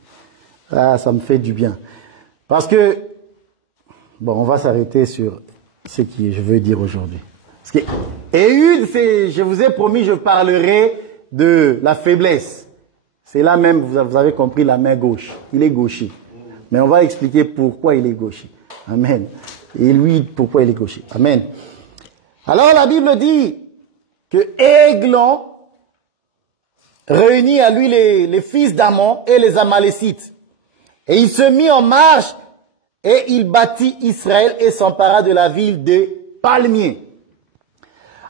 Ah, ça me fait du bien. Parce que, bon, on va s'arrêter sur ce que je veux dire aujourd'hui. Parce que Éhud, je vous ai promis, je parlerai de la faiblesse. C'est là même, vous avez compris, la main gauche. Il est gaucher. Mais on va expliquer pourquoi il est gaucher. Amen. Et lui, pourquoi il est gaucher. Amen. Alors la Bible dit que Églon réunit à lui les fils d'Ammon et les Amalécites. Et il se mit en marche et il bâtit Israël et s'empara de la ville des palmiers.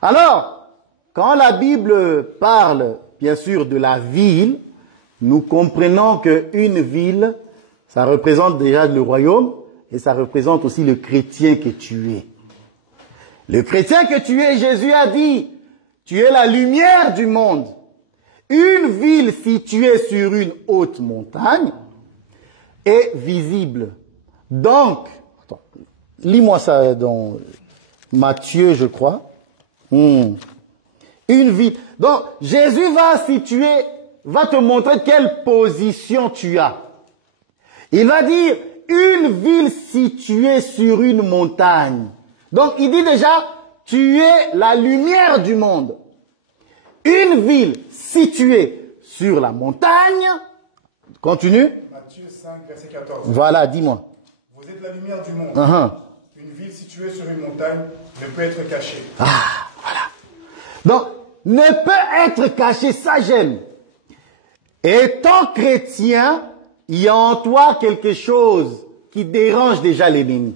Alors, quand la Bible parle, bien sûr, de la ville, nous comprenons qu'une ville, ça représente déjà le royaume et ça représente aussi le chrétien que tu es. Le chrétien que tu es, Jésus a dit, tu es la lumière du monde. Une ville située sur une haute montagne est visible. Donc, attends, lis-moi ça dans Matthieu, je crois. Une ville. Donc, Jésus va te montrer quelle position tu as. Il va dire, une ville située sur une montagne. Donc, il dit déjà, tu es la lumière du monde. Une ville située sur la montagne. Continue. Matthieu 5, verset 14. Voilà, dis-moi. Vous êtes la lumière du monde. Une ville située sur une montagne ne peut être cachée. Ah, voilà. Donc, ne peut être cachée, ça j'aime. Étant chrétien, il y a en toi quelque chose qui dérange déjà l'ennemi.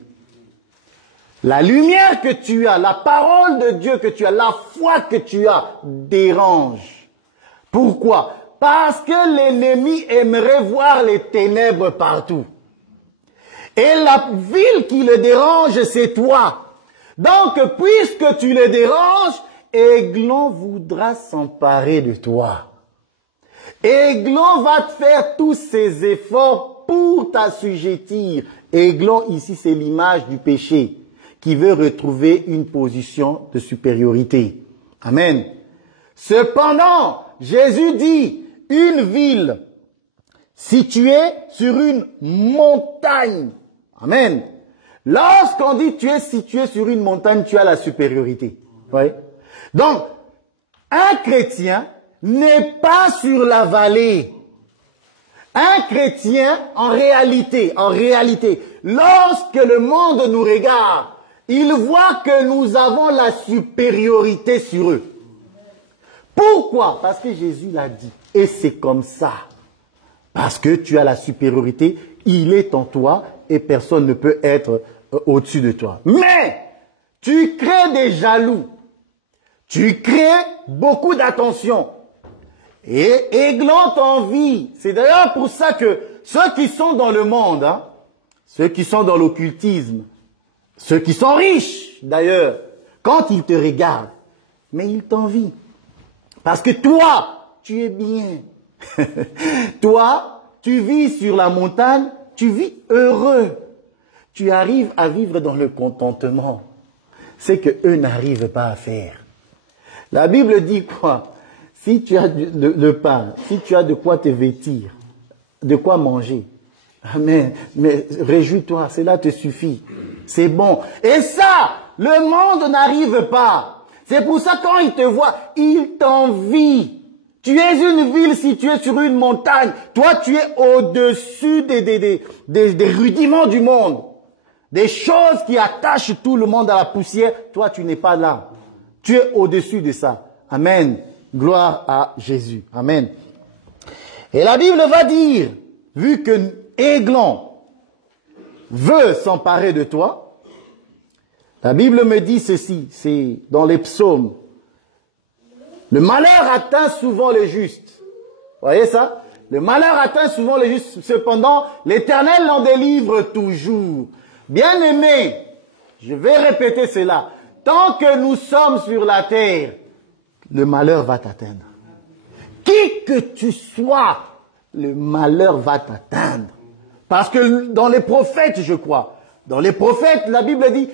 La lumière que tu as, la parole de Dieu que tu as, la foi que tu as, dérange. Pourquoi? Parce que l'ennemi aimerait voir les ténèbres partout. Et la ville qui le dérange, c'est toi. Donc, puisque tu le déranges, Églon voudra s'emparer de toi. Églon va te faire tous ses efforts pour t'assujettir. Églon, ici, c'est l'image du péché qui veut retrouver une position de supériorité. Amen. Cependant, Jésus dit, une ville située sur une montagne. Amen. Lorsqu'on dit tu es situé sur une montagne, tu as la supériorité. Oui. Donc, un chrétien n'est pas sur la vallée. Un chrétien, en réalité, lorsque le monde nous regarde, il voit que nous avons la supériorité sur eux. Pourquoi? Parce que Jésus l'a dit. Et c'est comme ça. Parce que tu as la supériorité, il est en toi et personne ne peut être au-dessus de toi. Mais, tu crées des jaloux. Tu crées beaucoup d'attention. Et Aiglon t'envie. C'est d'ailleurs pour ça que ceux qui sont dans le monde, ceux qui sont dans l'occultisme, ceux qui sont riches d'ailleurs, quand ils te regardent, mais ils t'envient. Parce que toi, tu es bien. Toi, tu vis sur la montagne, tu vis heureux. Tu arrives à vivre dans le contentement. C'est que eux n'arrivent pas à faire. La Bible dit quoi? Si tu as le pain, si tu as de quoi te vêtir, de quoi manger, amen, mais réjouis-toi, cela te suffit. C'est bon. Et ça, le monde n'arrive pas. C'est pour ça quand il te voit, il t'envie. Tu es une ville située sur une montagne. Toi, tu es au-dessus des rudiments du monde. Des choses qui attachent tout le monde à la poussière. Toi, tu n'es pas là. Tu es au-dessus de ça. Amen. Gloire à Jésus. Amen. Et la Bible va dire, vu que Aiglon veut s'emparer de toi, la Bible me dit ceci, c'est dans les psaumes. Le malheur atteint souvent les justes. Vous voyez ça? Le malheur atteint souvent les justes. Cependant, l'Éternel l'en délivre toujours. Bien-aimés, je vais répéter cela. Tant que nous sommes sur la terre, le malheur va t'atteindre. Qui que tu sois, le malheur va t'atteindre. Parce que dans les prophètes, je crois, dans les prophètes, la Bible dit,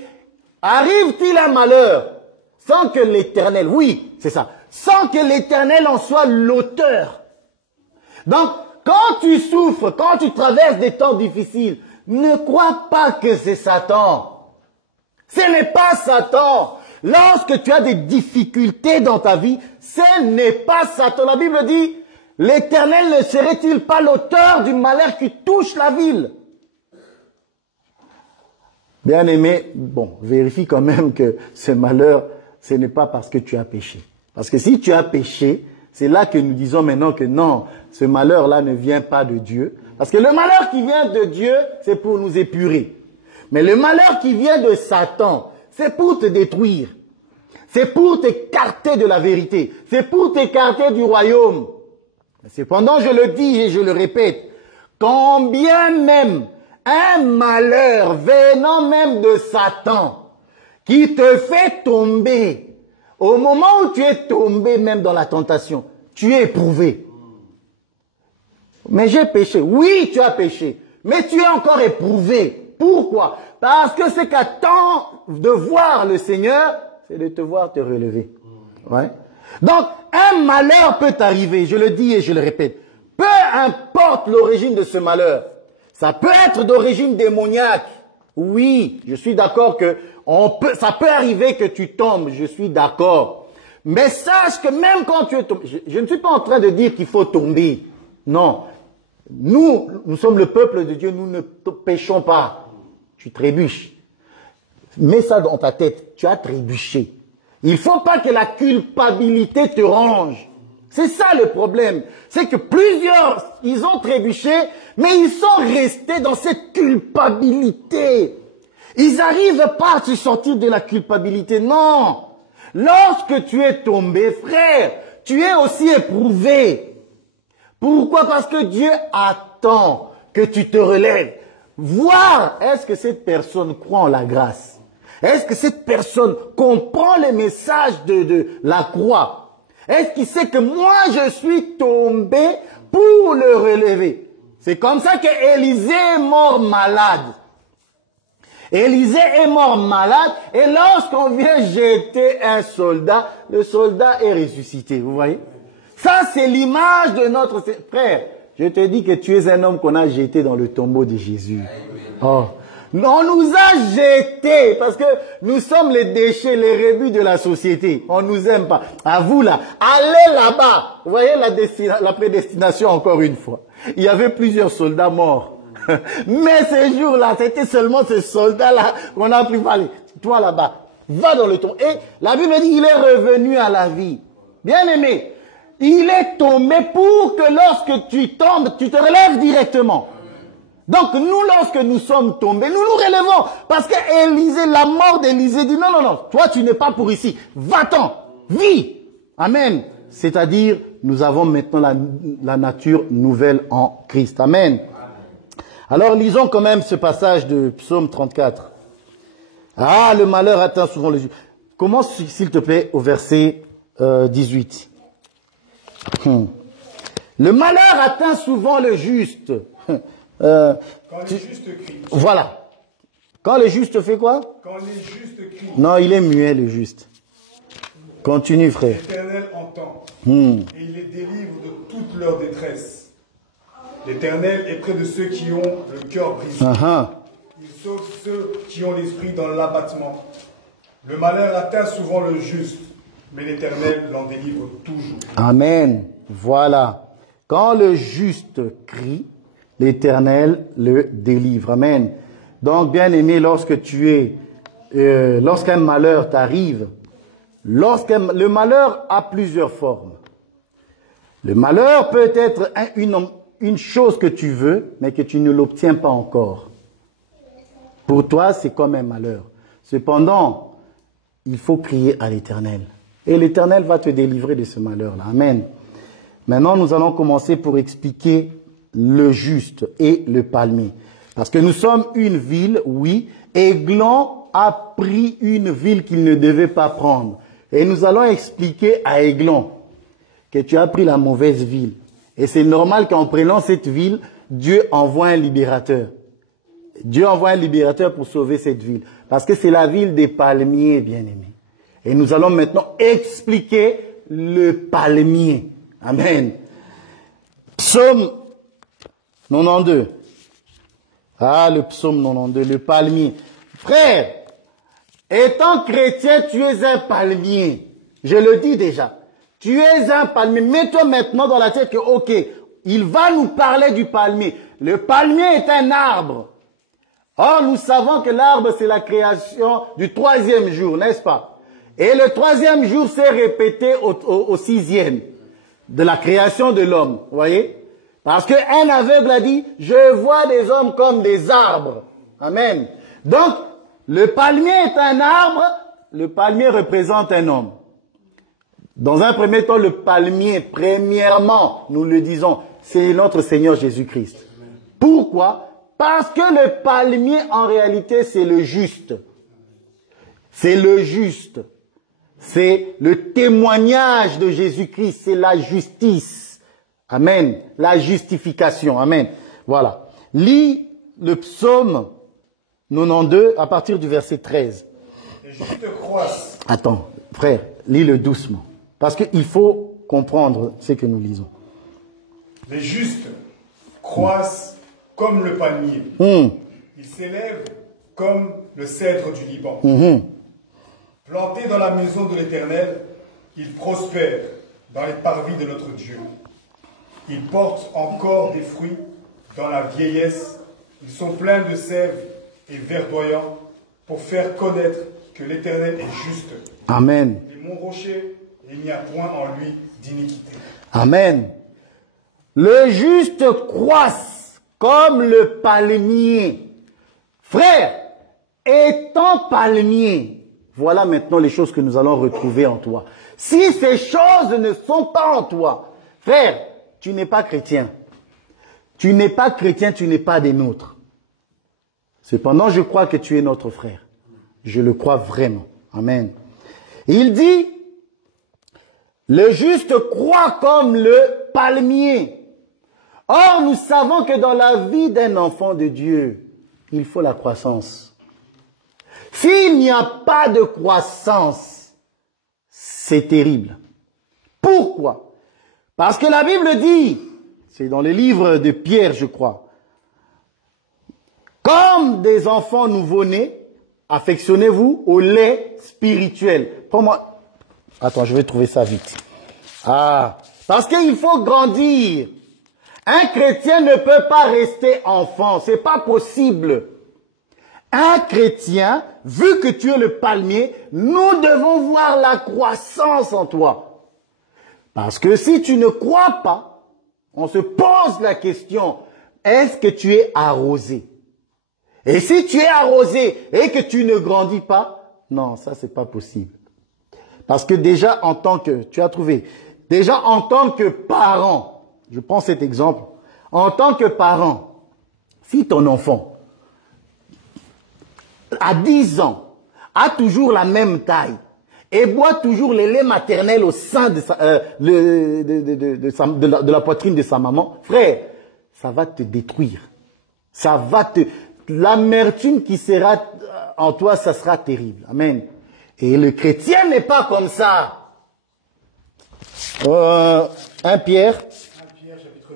arrive-t-il un malheur sans que l'Éternel, oui, c'est ça, sans que l'Éternel en soit l'auteur. Donc, quand tu souffres, quand tu traverses des temps difficiles, ne crois pas que c'est Satan. Ce n'est pas Satan. Lorsque tu as des difficultés dans ta vie, ce n'est pas Satan. La Bible dit, l'Éternel ne serait-il pas l'auteur du malheur qui touche la ville? Bien-aimé, bon, vérifie quand même que ce malheur, ce n'est pas parce que tu as péché. Parce que si tu as péché, c'est là que nous disons maintenant que non, ce malheur-là ne vient pas de Dieu. Parce que le malheur qui vient de Dieu, c'est pour nous épurer. Mais le malheur qui vient de Satan, c'est pour te détruire. C'est pour t'écarter de la vérité. C'est pour t'écarter du royaume. Cependant, je le dis et je le répète, quand bien même un malheur venant même de Satan, qui te fait tomber, au moment où tu es tombé même dans la tentation, tu es éprouvé. Mais j'ai péché. Oui, tu as péché. Mais tu es encore éprouvé. Pourquoi? Parce que ce qu'attend de voir le Seigneur, c'est de te voir te relever. Ouais. Donc, un malheur peut t'arriver, je le dis et je le répète. Peu importe l'origine de ce malheur. Ça peut être d'origine démoniaque. Oui, je suis d'accord que ça peut arriver que tu tombes, je suis d'accord. Mais sache que même quand tu es tombé, je ne suis pas en train de dire qu'il faut tomber. Non. Nous sommes le peuple de Dieu, nous ne péchons pas. Tu trébuches. Mets ça dans ta tête, tu as trébuché. Il ne faut pas que la culpabilité te range. C'est ça le problème. C'est que plusieurs, ils ont trébuché, mais ils sont restés dans cette culpabilité. Ils n'arrivent pas à se sortir de la culpabilité. Non. Lorsque tu es tombé, frère, tu es aussi éprouvé. Pourquoi? Parce que Dieu attend que tu te relèves. Voir, est-ce que cette personne croit en la grâce? Est-ce que cette personne comprend les messages de la croix? Est-ce qu'il sait que moi je suis tombé pour le relever? C'est comme ça que Élisée est mort malade. Élisée est mort malade et lorsqu'on vient jeter un soldat, le soldat est ressuscité. Vous voyez? Ça, c'est l'image de notre frère. Je te dis que tu es un homme qu'on a jeté dans le tombeau de Jésus. Oh. On nous a jetés parce que nous sommes les déchets, les rébus de la société. On nous aime pas. À vous là, allez là-bas. Vous voyez la prédestination encore une fois. Il y avait plusieurs soldats morts. Mais ces jours-là, c'était seulement ces soldats-là qu'on a pris. Allez, toi là-bas, va dans le tombeau. Et la Bible dit il est revenu à la vie. Bien aimé, il est tombé pour que lorsque tu tombes, tu te relèves directement. Donc nous, lorsque nous sommes tombés, nous nous relevons. Parce que Élisée, la mort d'Élisée dit non, non, non, toi tu n'es pas pour ici. Va-t'en, vis. Amen. C'est-à-dire, nous avons maintenant la nature nouvelle en Christ. Amen. Alors lisons quand même ce passage de Psaume 34. Ah, le malheur atteint souvent le juste. Commence s'il te plaît au verset 18. Le malheur atteint souvent le juste. Quand les justes crient. Voilà. Quand le juste fait quoi? Quand les justes crient. Non, il est muet, le juste. Continue, frère. L'Éternel entend. Et il les délivre de toute leur détresse. L'Éternel est près de ceux qui ont le cœur brisé. Il sauve ceux qui ont l'esprit dans l'abattement. Le malheur atteint souvent le juste, mais l'Éternel l'en délivre toujours. Amen. Voilà. Quand le juste crie, l'Éternel le délivre. Amen. Donc, bien aimé, lorsqu'un malheur t'arrive, le malheur a plusieurs formes. Le malheur peut être une chose que tu veux, mais que tu ne l'obtiens pas encore. Pour toi, c'est comme un malheur. Cependant, il faut crier à l'Éternel. Et l'Éternel va te délivrer de ce malheur-là. Amen. Maintenant, nous allons commencer pour expliquer le juste et le palmier. Parce que nous sommes une ville, oui, Aiglon a pris une ville qu'il ne devait pas prendre. Et nous allons expliquer à Aiglon que tu as pris la mauvaise ville. Et c'est normal qu'en prenant cette ville, Dieu envoie un libérateur. Dieu envoie un libérateur pour sauver cette ville. Parce que c'est la ville des palmiers, bien-aimés. Et nous allons maintenant expliquer le palmier. Amen. Psaume 92. Ah, le psaume 92, le palmier. Frère, étant chrétien, tu es un palmier. Je le dis déjà. Tu es un palmier. Mets-toi maintenant dans la tête que, ok, il va nous parler du palmier. Le palmier est un arbre. Or, nous savons que l'arbre, c'est la création du 3e jour, n'est-ce pas? Et le 3e jour s'est répété au 6e de la création de l'homme. Vous voyez? Parce qu'un aveugle a dit, je vois des hommes comme des arbres. Amen. Donc, le palmier est un arbre, le palmier représente un homme. Dans un premier temps, le palmier, premièrement, nous le disons, c'est notre Seigneur Jésus-Christ. Pourquoi? Parce que le palmier, en réalité, c'est le juste. C'est le juste. C'est le témoignage de Jésus-Christ. C'est la justice. Amen. La justification. Amen. Voilà. Lis le psaume 92 à partir du verset 13. Les justes croissent. Attends, frère, lis-le doucement. Parce qu'il faut comprendre ce que nous lisons. Les justes croissent comme le palmier. Ils s'élèvent comme le cèdre du Liban. Plantés dans la maison de l'Éternel, ils prospèrent dans les parvis de notre Dieu. Ils portent encore des fruits dans la vieillesse. Ils sont pleins de sève et verdoyants pour faire connaître que l'Éternel est juste. Amen. Et mon rocher, il n'y a point en lui d'iniquité. Amen. Le juste croisse comme le palmier. Frère, étant palmier, voilà maintenant les choses que nous allons retrouver en toi. Si ces choses ne sont pas en toi, frère, tu n'es pas chrétien. Tu n'es pas chrétien, tu n'es pas des nôtres. Cependant, je crois que tu es notre frère. Je le crois vraiment. Amen. Il dit, le juste croît comme le palmier. Or, nous savons que dans la vie d'un enfant de Dieu, il faut la croissance. S'il n'y a pas de croissance, c'est terrible. Pourquoi? Parce que la Bible dit, c'est dans les livres de Pierre, je crois, comme des enfants nouveau-nés, affectionnez-vous au lait spirituel. Prends-moi. Attends, je vais trouver ça vite. Ah, parce qu'il faut grandir. Un chrétien ne peut pas rester enfant, c'est pas possible. Un chrétien, vu que tu es le palmier, nous devons voir la croissance en toi. Parce que si tu ne crois pas, on se pose la question, est-ce que tu es arrosé? Et si tu es arrosé et que tu ne grandis pas, non, ça c'est pas possible. Parce que déjà en tant que, tu as trouvé, déjà en tant que parent, je prends cet exemple, en tant que parent, si ton enfant, à 10 ans, a toujours la même taille et boit toujours le lait maternel au sein de, de la poitrine de sa maman, frère, ça va te détruire. Ça va te... L'amertume qui sera en toi, ça sera terrible. Amen. Et le chrétien n'est pas comme ça. 1 Pierre. 1 Pierre, chapitre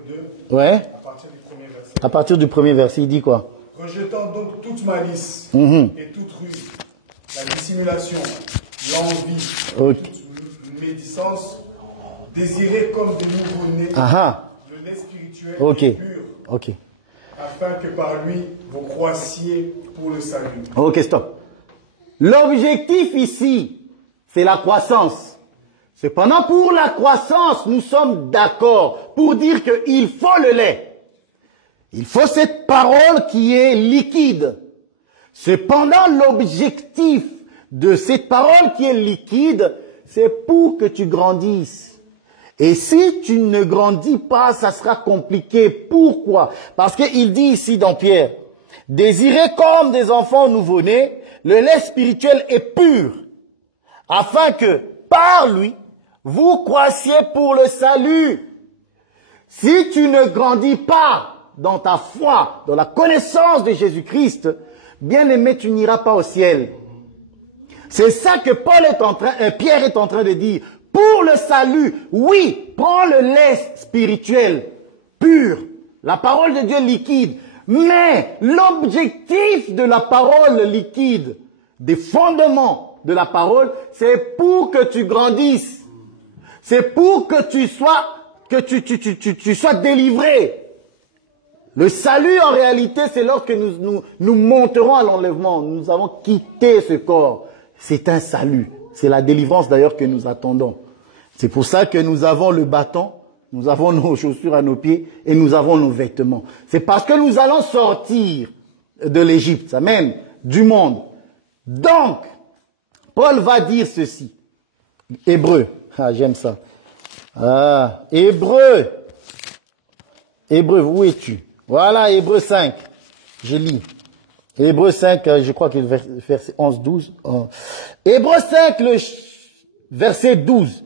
2. Ouais. À partir du premier verset. À partir du premier verset, il dit quoi? Rejetant donc toute malice et toute ruse, la dissimulation, l'envie, toute médisance, désirez comme des nouveau-nés le lait spirituel pur, afin que par lui vous croissiez pour le salut. Ok, stop. L'objectif ici, c'est la croissance. Cependant, pour la croissance, nous sommes d'accord pour dire qu'il faut le lait. Il faut cette parole qui est liquide. Cependant, l'objectif de cette parole qui est liquide, c'est pour que tu grandisses. Et si tu ne grandis pas, ça sera compliqué. Pourquoi? Parce qu'il dit ici dans Pierre, désirez comme des enfants nouveau-nés, le lait spirituel est pur, afin que, par lui, vous croissiez pour le salut. Si tu ne grandis pas dans ta foi, dans la connaissance de Jésus-Christ, bien aimé, tu n'iras pas au ciel. C'est ça que Pierre est en train de dire. Pour le salut, oui, prends le lait spirituel pur, la parole de Dieu liquide. Mais l'objectif de la parole liquide, des fondements de la parole, c'est pour que tu grandisses. C'est pour que tu sois délivré. Le salut, en réalité, c'est lorsque nous monterons à l'enlèvement. Nous avons quitté ce corps. C'est un salut. C'est la délivrance d'ailleurs que nous attendons. C'est pour ça que nous avons le bâton, nous avons nos chaussures à nos pieds et nous avons nos vêtements. C'est parce que nous allons sortir de l'Égypte, amen, du monde. Donc, Paul va dire ceci. Hébreu. Ah, j'aime ça. Ah, Hébreu. Hébreu, où es-tu? Voilà, Hébreu 5. Je lis. Hébreu 5, je crois que le verset 11, 12. Hébreu 5, le verset 12.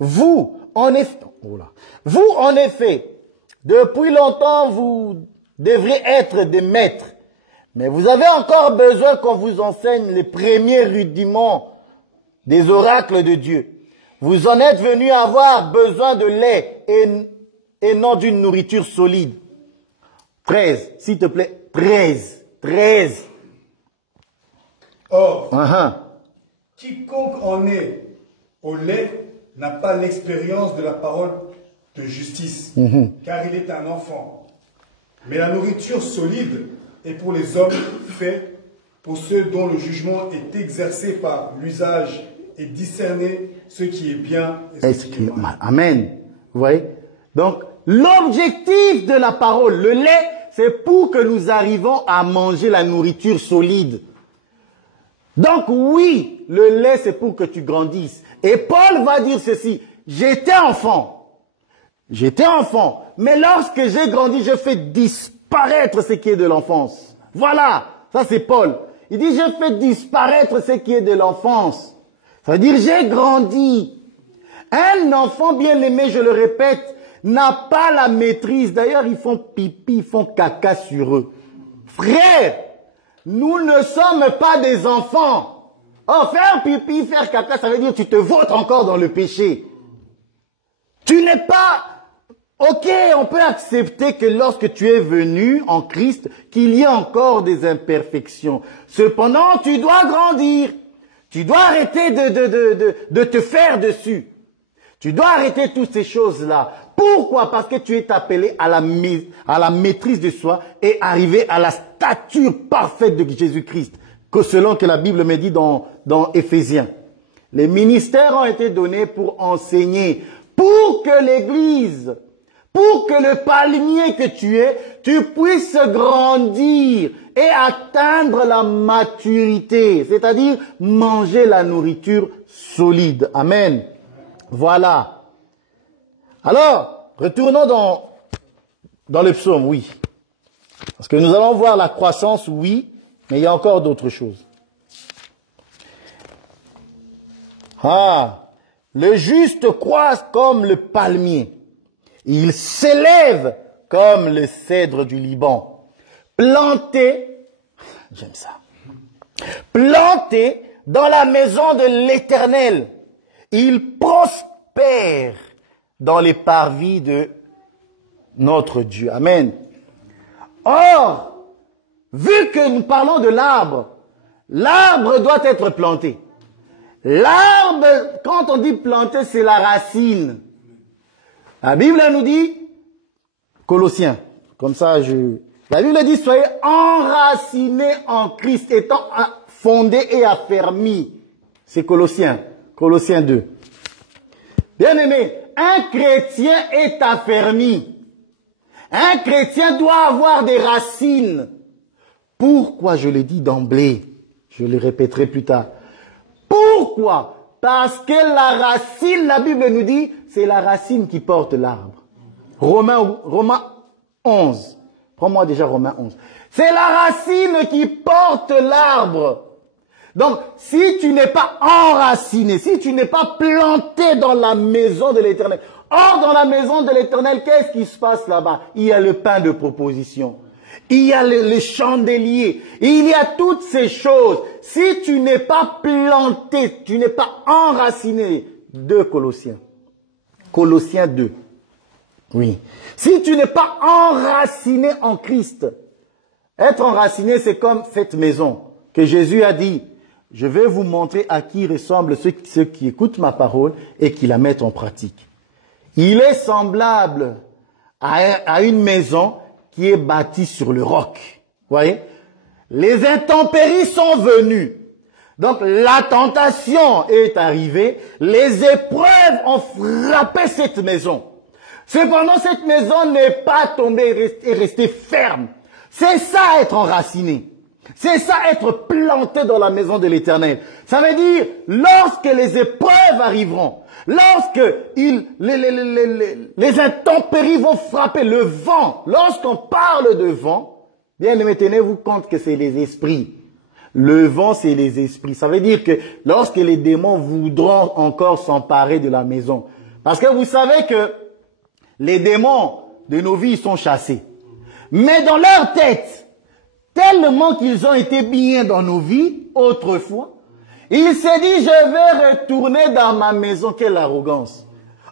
Vous, en effet, depuis longtemps, vous devrez être des maîtres. Mais vous avez encore besoin qu'on vous enseigne les premiers rudiments des oracles de Dieu. Vous en êtes venus avoir besoin de lait et non d'une nourriture solide. 13, s'il te plaît, 13. Or, quiconque en est au lait n'a pas l'expérience de la parole de justice, car il est un enfant. Mais la nourriture solide est pour les hommes faits, pour ceux dont le jugement est exercé par l'usage et discerner ce qui est bien et ce qui est mal. Amen. Vous voyez? Donc, l'objectif de la parole, le lait, c'est pour que nous arrivons à manger la nourriture solide. Donc oui, le lait, c'est pour que tu grandisses. Et Paul va dire ceci, j'étais enfant, mais lorsque j'ai grandi, je fais disparaître ce qui est de l'enfance. Voilà, ça c'est Paul. Il dit, je fais disparaître ce qui est de l'enfance. Ça veut dire, j'ai grandi. Un enfant bien aimé, je le répète, n'a pas la maîtrise. D'ailleurs, ils font pipi, ils font caca sur eux. Frère, nous ne sommes pas des enfants. Oh, faire pipi, faire caca, ça veut dire que tu te vautres encore dans le péché. Tu n'es pas... Ok, on peut accepter que lorsque tu es venu en Christ, qu'il y ait encore des imperfections. Cependant, tu dois grandir. Tu dois arrêter de te faire dessus. Tu dois arrêter toutes ces choses-là. Pourquoi? Parce que tu es appelé à la maîtrise de soi et arriver à la stature parfaite de Jésus-Christ, que selon que la Bible me dit dans Éphésiens. Les ministères ont été donnés pour enseigner, pour que l'Église, pour que le palmier que tu es, tu puisses grandir et atteindre la maturité, c'est-à-dire manger la nourriture solide. Amen. Voilà. Alors, retournons dans le psaume, oui. Parce que nous allons voir la croissance, oui, mais il y a encore d'autres choses. Ah, le juste croît comme le palmier. Il s'élève comme le cèdre du Liban. Planté, j'aime ça, planté dans la maison de l'Éternel. Il prospère dans les parvis de notre Dieu. Amen. Or, vu que nous parlons de l'arbre, l'arbre doit être planté. L'arbre, quand on dit planter, c'est la racine. La Bible nous dit, Colossiens, comme ça la Bible dit, soyez enracinés en Christ, étant fondés et affermis. C'est Colossiens 2. Bien-aimé, un chrétien est affermi. Un chrétien doit avoir des racines. Pourquoi je le dis d'emblée? Je le répéterai plus tard. Pourquoi? Parce que la racine, la Bible nous dit, c'est la racine qui porte l'arbre. Romains 11. Prends-moi déjà Romains 11. C'est la racine qui porte l'arbre. Donc, si tu n'es pas enraciné, si tu n'es pas planté dans la maison de l'Éternel, or dans la maison de l'Éternel, qu'est-ce qui se passe là-bas? Il y a le pain de proposition. Il y a les chandeliers. Il y a toutes ces choses. Si tu n'es pas planté, tu n'es pas enraciné, 2 Colossiens. Colossiens 2. Oui. Si tu n'es pas enraciné en Christ, être enraciné, c'est comme cette maison que Jésus a dit, je vais vous montrer à qui ressemblent ceux qui écoutent ma parole et qui la mettent en pratique. Il est semblable à une maison qui est bâtie sur le roc. Voyez? Les intempéries sont venues. Donc la tentation est arrivée. Les épreuves ont frappé cette maison. Cependant, cette maison n'est pas tombée et restée ferme. C'est ça être enraciné. C'est ça être planté dans la maison de l'Éternel. Ça veut dire, lorsque les épreuves arriveront, lorsque les intempéries vont frapper, le vent, lorsqu'on parle de vent, bien aimé, tenez-vous compte que c'est les esprits. Le vent, c'est les esprits. Ça veut dire que lorsque les démons voudront encore s'emparer de la maison, parce que vous savez que les démons de nos vies sont chassés. Mais dans leur tête, tellement qu'ils ont été bien dans nos vies, autrefois, il s'est dit, je vais retourner dans ma maison. Quelle arrogance.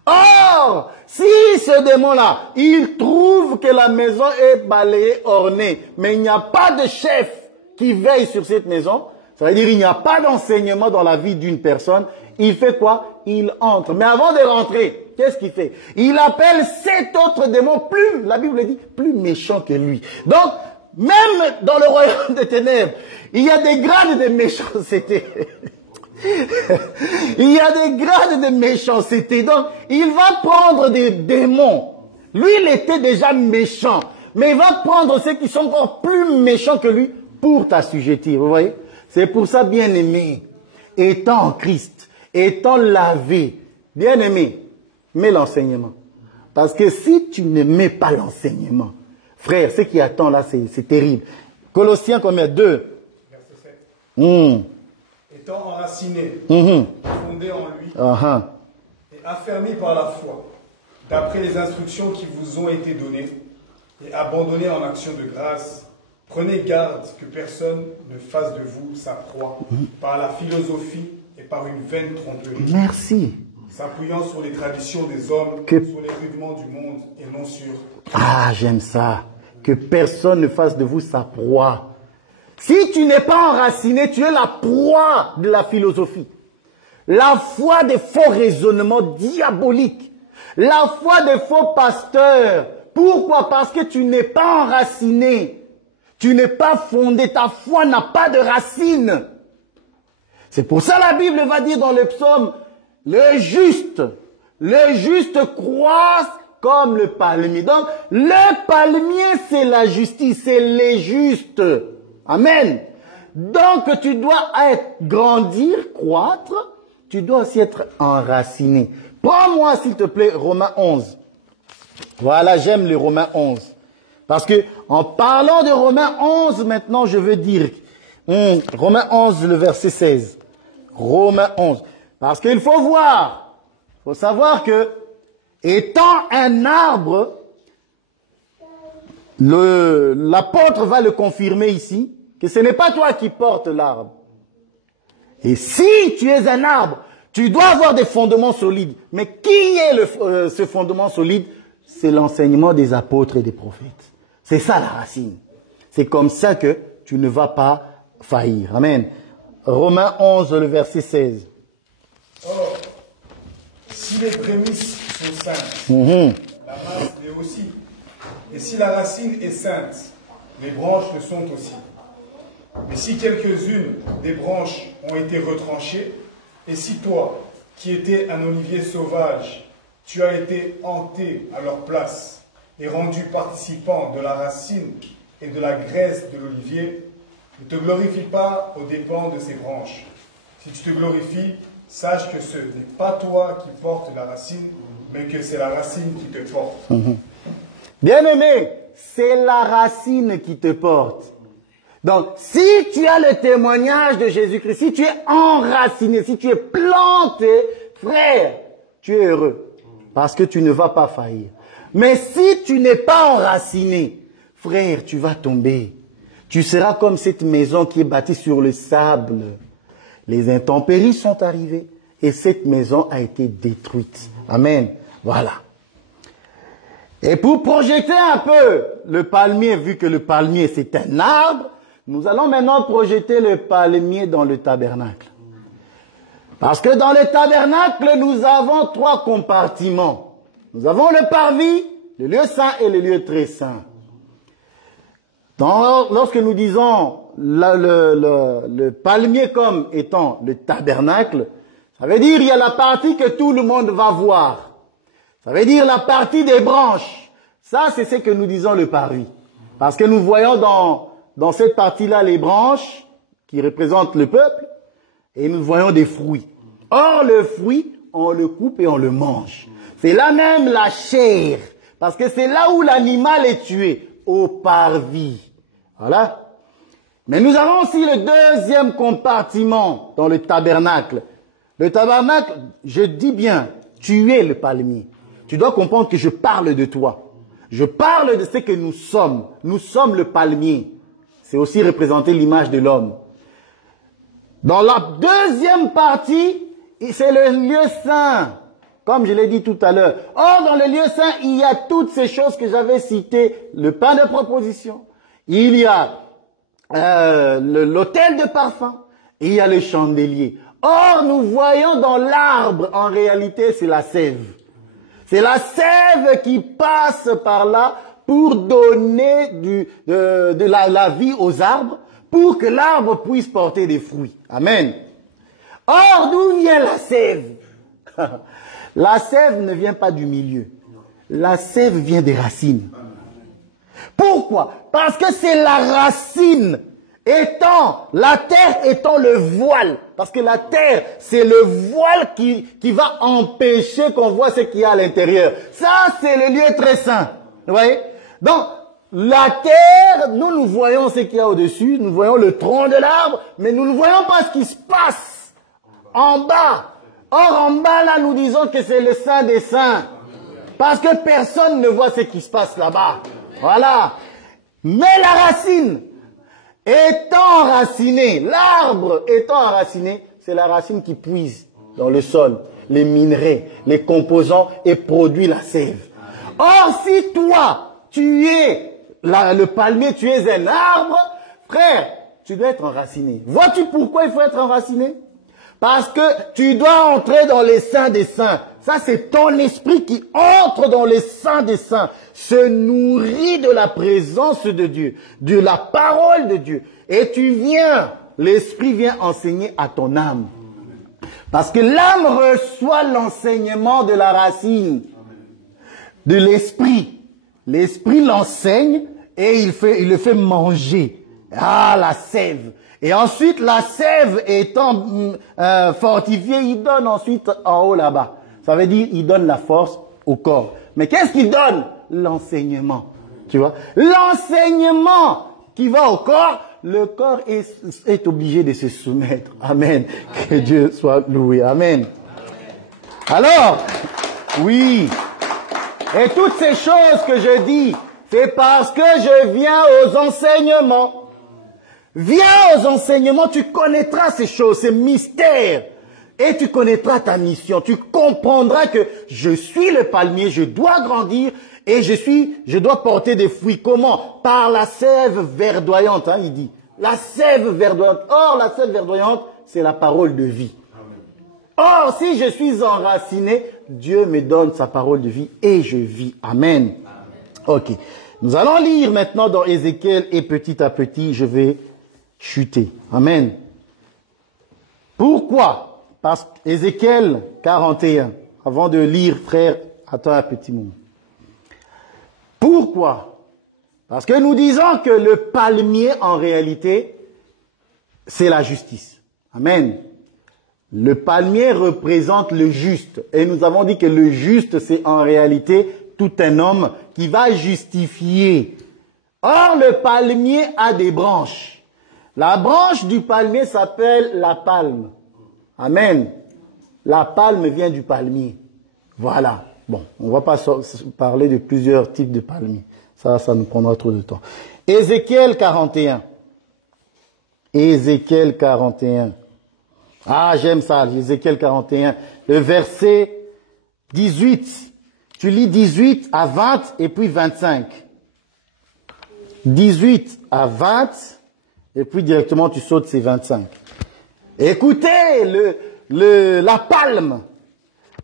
Or, si ce démon-là, il trouve que la maison est balayée, ornée, mais il n'y a pas de chef qui veille sur cette maison, ça veut dire qu'il n'y a pas d'enseignement dans la vie d'une personne, il fait quoi? Il entre. Mais avant de rentrer, qu'est-ce qu'il fait? Il appelle 7 autres démons plus, la Bible dit, plus méchants que lui. Donc, même dans le royaume des ténèbres, il y a des grades de méchanceté. Il y a des grades de méchanceté. Donc, il va prendre des démons. Lui, il était déjà méchant. Mais il va prendre ceux qui sont encore plus méchants que lui pour t'assujettir. Vous voyez? C'est pour ça, bien-aimé, étant en Christ, étant lavé, bien-aimé, mets l'enseignement. Parce que si tu ne mets pas l'enseignement, frère, ce qui attend là, c'est terrible. Colossiens combien? 2. Verset 7. Étant enraciné, fondé en lui, et affermi par la foi, d'après les instructions qui vous ont été données, et abandonné en action de grâce, Prenez garde que personne ne fasse de vous sa proie par la philosophie et par une vaine tromperie. Merci. S'appuyant sur les traditions des hommes, sur les rudiments du monde et non sur... Ah, j'aime ça. Que personne ne fasse de vous sa proie. Si tu n'es pas enraciné, tu es la proie de la philosophie. La foi des faux raisonnements diaboliques. La foi des faux pasteurs. Pourquoi? Parce que tu n'es pas enraciné. Tu n'es pas fondé. Ta foi n'a pas de racines. C'est pour ça la Bible va dire dans le psaume, le juste croît comme le palmier. Donc, le palmier, c'est la justice, c'est les justes. Amen. Donc, tu dois grandir, croître, tu dois aussi être enraciné. Prends-moi, s'il te plaît, Romains 11. Voilà, j'aime les Romains 11. Parce que, en parlant de Romains 11, maintenant, je veux dire, Romains 11, le verset 16. Romains 11. Parce qu'il faut voir, il faut savoir que, étant un arbre, l'apôtre va le confirmer ici, que ce n'est pas toi qui portes l'arbre. Et si tu es un arbre, tu dois avoir des fondements solides. Mais qui est ce fondement solide? C'est l'enseignement des apôtres et des prophètes. C'est ça la racine. C'est comme ça que tu ne vas pas faillir. Amen. Romains 11, le verset 16. Or, si les prémices sont saintes, la masse l'est aussi. Et si la racine est sainte, les branches le sont aussi. Mais si quelques-unes des branches ont été retranchées, et si toi, qui étais un olivier sauvage, tu as été hanté à leur place et rendu participant de la racine et de la graisse de l'olivier, ne te glorifie pas aux dépens de ces branches. Si tu te glorifies, sache que ce n'est pas toi qui portes la racine, mais que c'est la racine qui te porte. Bien-aimé, c'est la racine qui te porte. Donc, si tu as le témoignage de Jésus-Christ, si tu es enraciné, si tu es planté, frère, tu es heureux. Parce que tu ne vas pas faillir. Mais si tu n'es pas enraciné, frère, tu vas tomber. Tu seras comme cette maison qui est bâtie sur le sable. Les intempéries sont arrivées et cette maison a été détruite. Amen. Voilà. Et pour projeter un peu le palmier, vu que le palmier c'est un arbre, nous allons maintenant projeter le palmier dans le tabernacle. Parce que dans le tabernacle, nous avons 3 compartiments. Nous avons le parvis, le lieu saint et le lieu très saint. Lorsque nous disons le palmier comme étant le tabernacle, ça veut dire il y a la partie que tout le monde va voir. Ça veut dire la partie des branches. Ça, c'est ce que nous disons le parvis. Parce que nous voyons dans cette partie-là les branches qui représentent le peuple et nous voyons des fruits. Or, le fruit, on le coupe et on le mange. C'est là même la chair. Parce que c'est là où l'animal est tué, au parvis. Voilà. Mais nous avons aussi le deuxième compartiment dans le tabernacle. Le tabernacle, je dis bien, tu es le palmier. Tu dois comprendre que je parle de toi. Je parle de ce que nous sommes. Nous sommes le palmier. C'est aussi représenter l'image de l'homme. Dans la deuxième partie, c'est le lieu saint. Comme je l'ai dit tout à l'heure. Or, dans le lieu saint, il y a toutes ces choses que j'avais citées. Le pain de proposition. Il y a l'autel de parfum. Il y a le chandelier. Or, nous voyons dans l'arbre, en réalité, c'est la sève. C'est la sève qui passe par là pour donner de la vie aux arbres, pour que l'arbre puisse porter des fruits. Amen. Or, d'où vient la sève? La sève ne vient pas du milieu. La sève vient des racines. Pourquoi? Parce que c'est la racine la terre étant le voile. Parce que la terre, c'est le voile qui va empêcher qu'on voit ce qu'il y a à l'intérieur. Ça, c'est le lieu très saint. Vous voyez? Donc, la terre, nous voyons ce qu'il y a au-dessus, nous voyons le tronc de l'arbre, mais nous ne voyons pas ce qui se passe en bas. Or, en bas, là, nous disons que c'est le saint des saints. Parce que personne ne voit ce qui se passe là-bas. Voilà. Mais la racine, étant enraciné, l'arbre étant enraciné, c'est la racine qui puise dans le sol les minerais, les composants et produit la sève. Or, si toi, tu es le palmier, tu es un arbre, frère, tu dois être enraciné. Vois-tu pourquoi il faut être enraciné? Parce que tu dois entrer dans les saints des saints. Ça, c'est ton esprit qui entre dans les saints des saints, se nourrit de la présence de Dieu, de la parole de Dieu. Et tu viens, l'esprit vient enseigner à ton âme. Parce que l'âme reçoit l'enseignement de la racine, de l'esprit. L'esprit l'enseigne et il le fait manger. Ah, la sève. Et ensuite, la sève étant fortifiée, il donne ensuite en haut là-bas. Ça veut dire, il donne la force au corps. Mais qu'est-ce qu'il donne? L'enseignement. Tu vois? L'enseignement qui va au corps, le corps est obligé de se soumettre. Amen. Que Dieu soit loué. Amen. Alors, oui. Et toutes ces choses que je dis, c'est parce que je viens aux enseignements. Viens aux enseignements, tu connaîtras ces choses, ces mystères. Et tu connaîtras ta mission. Tu comprendras que je suis le palmier, je dois grandir et je dois porter des fruits. Comment? Par la sève verdoyante, il dit. La sève verdoyante. Or, la sève verdoyante, c'est la parole de vie. Or, si je suis enraciné, Dieu me donne sa parole de vie et je vis. Amen. Ok. Nous allons lire maintenant dans Ézéchiel et petit à petit, je vais chuter. Amen. Pourquoi? Parce qu'Ézéchiel 41, avant de lire, frère, attends un petit moment. Pourquoi? Parce que nous disons que le palmier, en réalité, c'est la justice. Amen. Le palmier représente le juste. Et nous avons dit que le juste, c'est en réalité tout un homme qui va justifier. Or, le palmier a des branches. La branche du palmier s'appelle la palme. Amen. La palme vient du palmier. Voilà. Bon, on ne va pas parler de plusieurs types de palmiers. Ça nous prendra trop de temps. Ézéchiel 41. Ézéchiel 41. Ah, j'aime ça, Ézéchiel 41. Le verset 18. Tu lis 18 à 20 et puis 25. 18 à 20 et puis directement tu sautes ces 25. Écoutez la palme,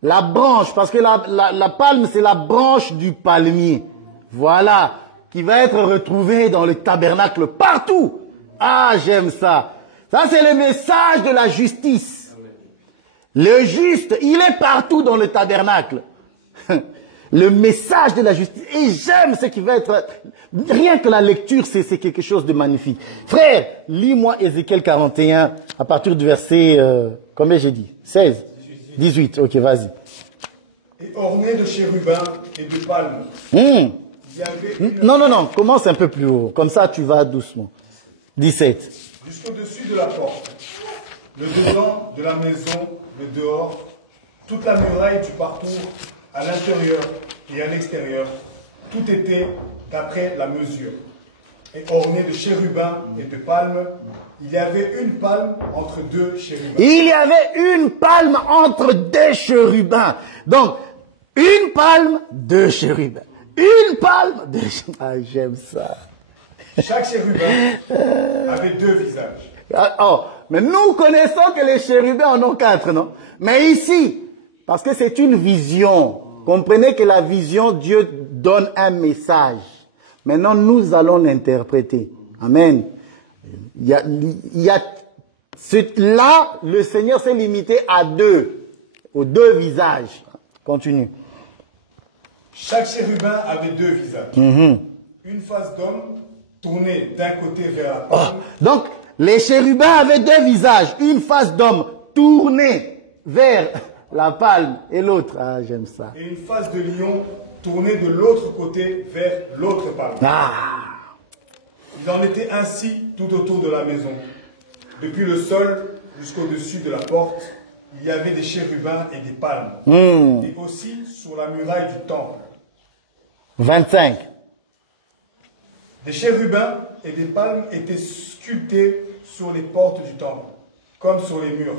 la branche, parce que la palme c'est la branche du palmier. Voilà, qui va être retrouvée dans le tabernacle partout. Ah, j'aime ça. Ça c'est le message de la justice. Le juste, il est partout dans le tabernacle. Le message de la justice. Et j'aime ce qui va être... Rien que la lecture, c'est quelque chose de magnifique. Frère, lis-moi Ézéchiel 41 à partir du verset... combien j'ai dit? 16 18, ok, vas-y. Et orné de chérubins et de palmes. Il y avait Non, commence un peu plus haut. Comme ça, tu vas doucement. 17. Jusqu'au-dessus de la porte, le dedans de la maison, le dehors, toute la muraille du parcours, à l'intérieur et à l'extérieur, tout était d'après la mesure. Et orné de chérubins et de palmes, il y avait une palme entre deux chérubins. Il y avait une palme entre deux chérubins. Donc, une palme, deux chérubins. Une palme, deux chérubins. Ah, j'aime ça. Chaque chérubin avait deux visages. Mais nous connaissons que les chérubins en ont 4, non? Mais ici, parce que c'est une vision. Comprenez que la vision, Dieu donne un message. Maintenant, nous allons l'interpréter. Amen. Là, le Seigneur s'est limité à aux deux visages. Continue. Chaque chérubin avait deux visages. Une face d'homme tournée d'un côté vers la palme. Donc, les chérubins avaient deux visages. Une face d'homme tournée vers la palme et l'autre. Ah, j'aime ça. Et une face de lion tournée de l'autre côté vers l'autre palme. Il en était ainsi tout autour de la maison. Depuis le sol jusqu'au-dessus de la porte, il y avait des chérubins et des palmes. Et aussi sur la muraille du temple. 25. Des chérubins et des palmes étaient sculpté sur les portes du temple, comme sur les murs.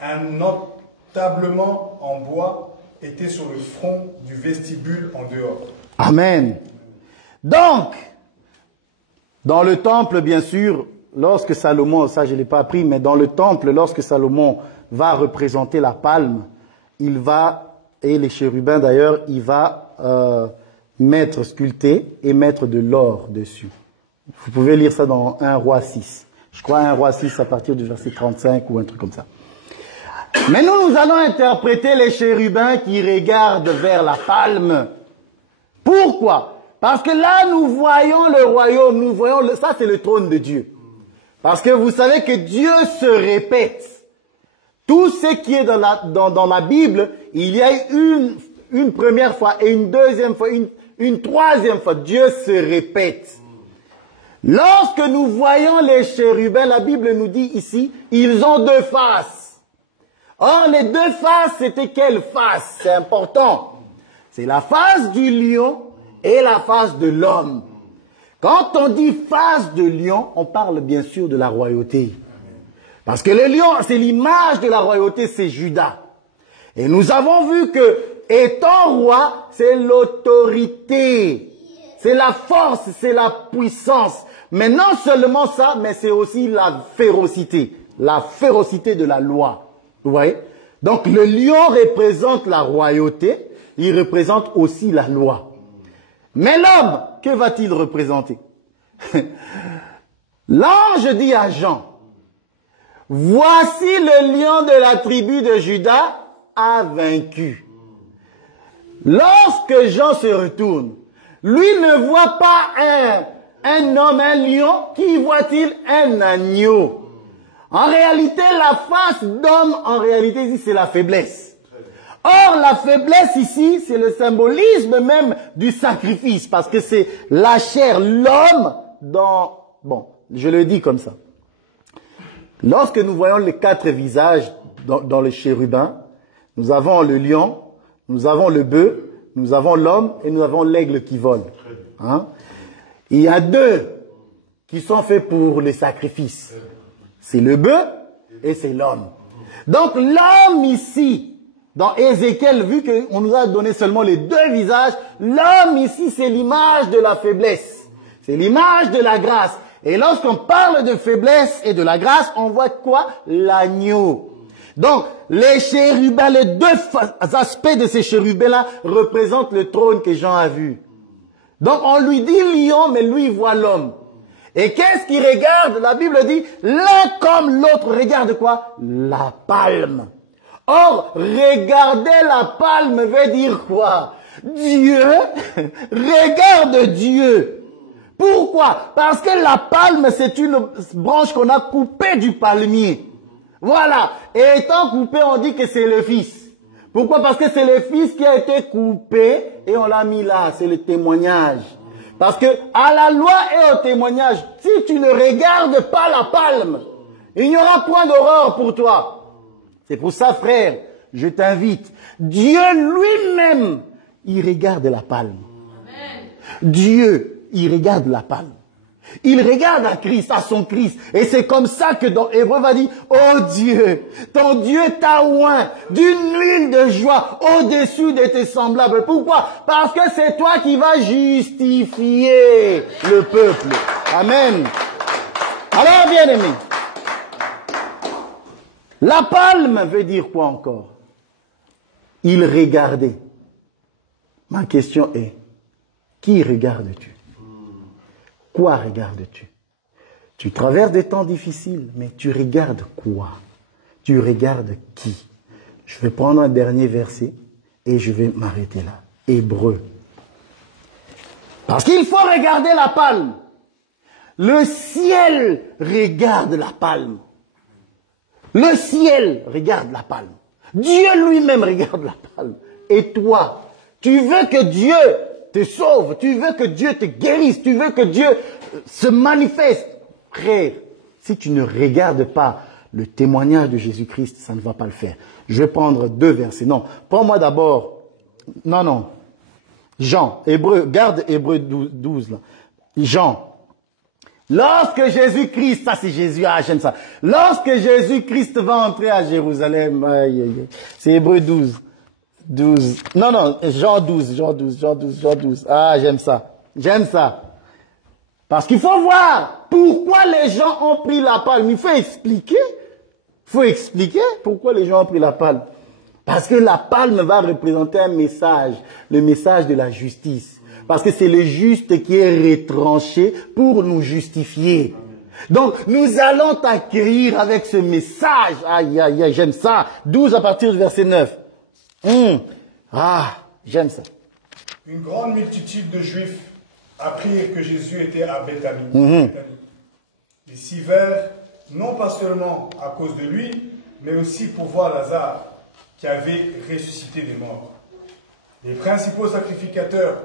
Un entablement en bois était sur le front du vestibule en dehors. Amen. Donc, dans le temple, bien sûr, lorsque Salomon, ça je ne l'ai pas appris, mais dans le temple, lorsque Salomon va représenter la palme, il va, et les chérubins d'ailleurs, il va mettre, sculpter et mettre de l'or dessus. Vous pouvez lire ça dans 1 Roi 6. Je crois 1 Roi 6 à partir du verset 35 ou un truc comme ça. Mais nous allons interpréter les chérubins qui regardent vers la palme. Pourquoi? Parce que là, nous voyons le royaume, nous voyons, ça c'est le trône de Dieu. Parce que vous savez que Dieu se répète. Tout ce qui est dans la Bible, il y a une première fois et une deuxième fois, une troisième fois. Dieu se répète. Lorsque nous voyons les chérubins, la Bible nous dit ici, ils ont deux faces. Or, les deux faces, c'était quelle face? C'est important. C'est la face du lion et la face de l'homme. Quand on dit face de lion, on parle bien sûr de la royauté. Parce que le lion, c'est l'image de la royauté, c'est Judas. Et nous avons vu que, étant roi, c'est l'autorité, c'est la force, c'est la puissance. Mais non seulement ça, mais c'est aussi la férocité de la loi. Vous voyez? Donc le lion représente la royauté, il représente aussi la loi. Mais l'homme, que va-t-il représenter? L'ange dit à Jean, voici le lion de la tribu de Juda a vaincu. Lorsque Jean se retourne, lui ne voit pas un homme, un lion, qui voit-il? Un agneau. En réalité, la face d'homme, en réalité, ici, c'est la faiblesse. Or, la faiblesse ici, c'est le symbolisme même du sacrifice, parce que c'est la chair, l'homme dans... Bon, je le dis comme ça. Lorsque nous voyons les quatre visages dans le chérubin, nous avons le lion, nous avons le bœuf, nous avons l'homme et nous avons l'aigle qui vole. Hein? Il y a deux qui sont faits pour les sacrifices. C'est le bœuf et c'est l'homme. Donc l'homme ici, dans Ézéchiel, vu qu'on nous a donné seulement les deux visages, l'homme ici c'est l'image de la faiblesse. C'est l'image de la grâce. Et lorsqu'on parle de faiblesse et de la grâce, on voit quoi? L'agneau. Donc, les chérubins, les deux aspects de ces chérubins-là représentent le trône que Jean a vu. Donc, on lui dit lion, mais lui, il voit l'homme. Et qu'est-ce qu'il regarde? La Bible dit, l'un comme l'autre regarde quoi? La palme. Or, regarder la palme veut dire quoi? Dieu, regarde Dieu. Pourquoi? Parce que la palme, c'est une branche qu'on a coupée du palmier. Voilà. Et étant coupé, on dit que c'est le Fils. Pourquoi? Parce que c'est le Fils qui a été coupé et on l'a mis là. C'est le témoignage. Parce que à la loi et au témoignage, si tu ne regardes pas la palme, il n'y aura point d'horreur pour toi. C'est pour ça, frère, je t'invite. Dieu lui-même, il regarde la palme. Amen. Dieu, il regarde la palme. Il regarde à Christ, à son Christ. Et c'est comme ça que dans Hébreu va dire, oh Dieu, ton Dieu t'a oint d'une huile de joie au-dessus de tes semblables. Pourquoi? Parce que c'est toi qui vas justifier le peuple. Amen. Alors, bien aimé, la palme veut dire quoi encore? Il regardait. Ma question est, qui regardes-tu? Quoi regardes-tu? Tu traverses des temps difficiles, mais tu regardes quoi? Tu regardes qui? Je vais prendre un dernier verset et je vais m'arrêter là. Hébreu. Parce qu'il faut regarder la palme. Le ciel regarde la palme. Le ciel regarde la palme. Dieu lui-même regarde la palme. Et toi, tu veux que Dieu te sauve, tu veux que Dieu te guérisse, tu veux que Dieu se manifeste. Frère, si tu ne regardes pas le témoignage de Jésus-Christ, ça ne va pas le faire. Je vais prendre deux versets. Non, prends-moi d'abord. Non. Jean, Hébreu, garde Hébreu 12 là. Jean, Lorsque Jésus-Christ, ça c'est Jésus, ah j'aime ça. Lorsque Jésus-Christ va entrer à Jérusalem, aïe, aïe, aïe. C'est Hébreux 12. 12. Non, non, Jean 12, Jean 12, Jean 12, Jean 12. Ah, j'aime ça. J'aime ça. Parce qu'il faut voir pourquoi les gens ont pris la palme. Il faut expliquer. Il faut expliquer pourquoi les gens ont pris la palme. Parce que la palme va représenter un message, le message de la justice. Parce que c'est le juste qui est retranché pour nous justifier. Donc, nous allons t'accueillir avec ce message. Aïe, aïe, aïe, j'aime ça. 12 à partir du verset 9. Ah, j'aime ça. Une grande multitude de Juifs apprirent que Jésus était à Béthanie. Ils s'y vinrent, non pas seulement à cause de lui, mais aussi pour voir Lazare, qui avait ressuscité des morts. Les principaux sacrificateurs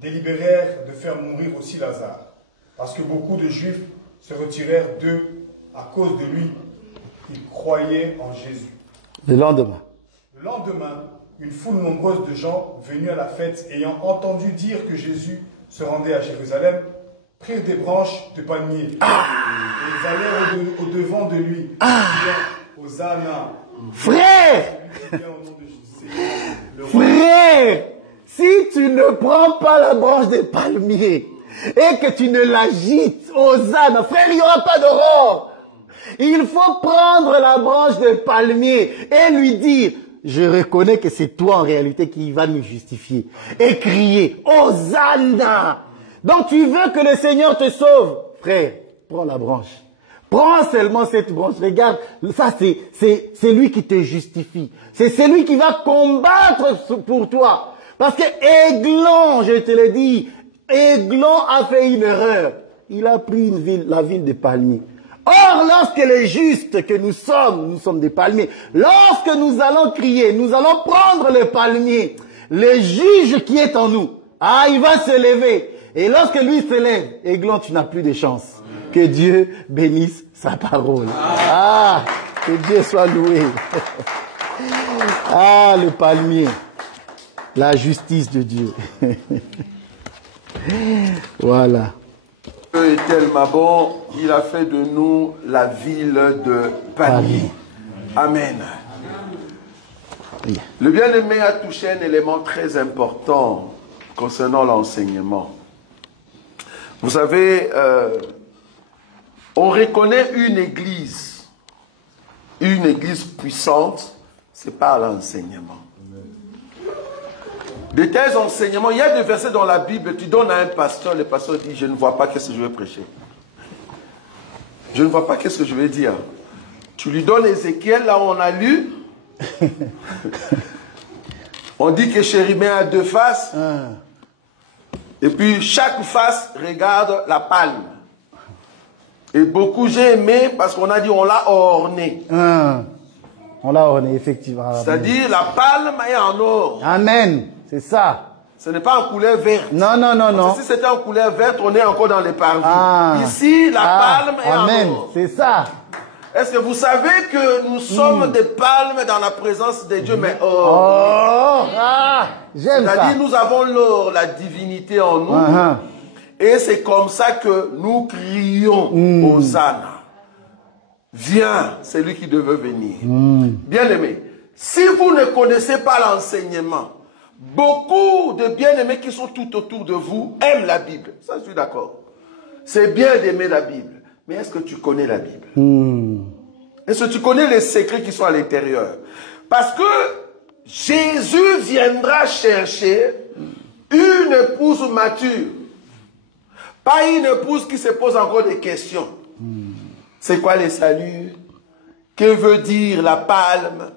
délibérèrent de faire mourir aussi Lazare, parce que beaucoup de Juifs se retirèrent d'eux à cause de lui. Ils croyaient en Jésus. Le lendemain, une foule nombreuse de gens venus à la fête, ayant entendu dire que Jésus se rendait à Jérusalem, prirent des branches de palmier et ils allèrent au devant de lui, disant, Hosanna. Frère, frère, si tu ne prends pas la branche de palmier et que tu ne l'agites, Hosanna, frère, il n'y aura pas d'aurore. Il faut prendre la branche de palmier et lui dire, je reconnais que c'est toi en réalité qui va nous justifier. Et crier, Hosanna. Donc tu veux que le Seigneur te sauve. Frère, prends la branche. Prends seulement cette branche. Regarde, ça c'est lui qui te justifie. C'est celui qui va combattre pour toi. Parce que Aiglon, je te le dis, Aiglon a fait une erreur. Il a pris la ville de Palmiers. Or, lorsque les justes que nous sommes des palmiers, lorsque nous allons crier, nous allons prendre le palmier, le juge qui est en nous, il va se lever. Et lorsque lui se lève, Aiglon, tu n'as plus de chance. Que Dieu bénisse sa parole. Que Dieu soit loué. Le palmier. La justice de Dieu. Voilà. Dieu est tellement bon, il a fait de nous la ville de Palmiers. Amen. Le bien-aimé a touché un élément très important concernant l'enseignement. Vous savez, on reconnaît une église puissante, c'est par l'enseignement. De tels enseignements, il y a des versets dans la Bible, tu donnes à un pasteur, le pasteur dit, je ne vois pas qu'est-ce que je vais prêcher. Je ne vois pas qu'est-ce que je vais dire. Tu lui donnes Ézéchiel, là où on a lu. On dit que Chérubin a deux faces. Et puis chaque face regarde la palme. Et beaucoup j'ai aimé parce qu'on a dit on l'a orné. On l'a orné, effectivement. C'est-à-dire la palme est en or. Amen. C'est ça. Ce n'est pas en couleur verte. Non, non, non, non. Si c'était en couleur verte, on est encore dans les parvis. Ici, la palme est en or. C'est ça. Est-ce que vous savez que nous sommes des palmes dans la présence de Dieu, mais j'aime ça. C'est-à-dire nous avons l'or, la divinité en nous. Et c'est comme ça que nous crions Hosanna. Viens, c'est lui qui devait venir. Bien-aimés, si vous ne connaissez pas l'enseignement, beaucoup de bien-aimés qui sont tout autour de vous aiment la Bible. Ça, je suis d'accord. C'est bien d'aimer la Bible. Mais est-ce que tu connais la Bible? Est-ce que tu connais les secrets qui sont à l'intérieur? Parce que Jésus viendra chercher une épouse mature. Pas une épouse qui se pose encore des questions. C'est quoi les saluts? Que veut dire la palme?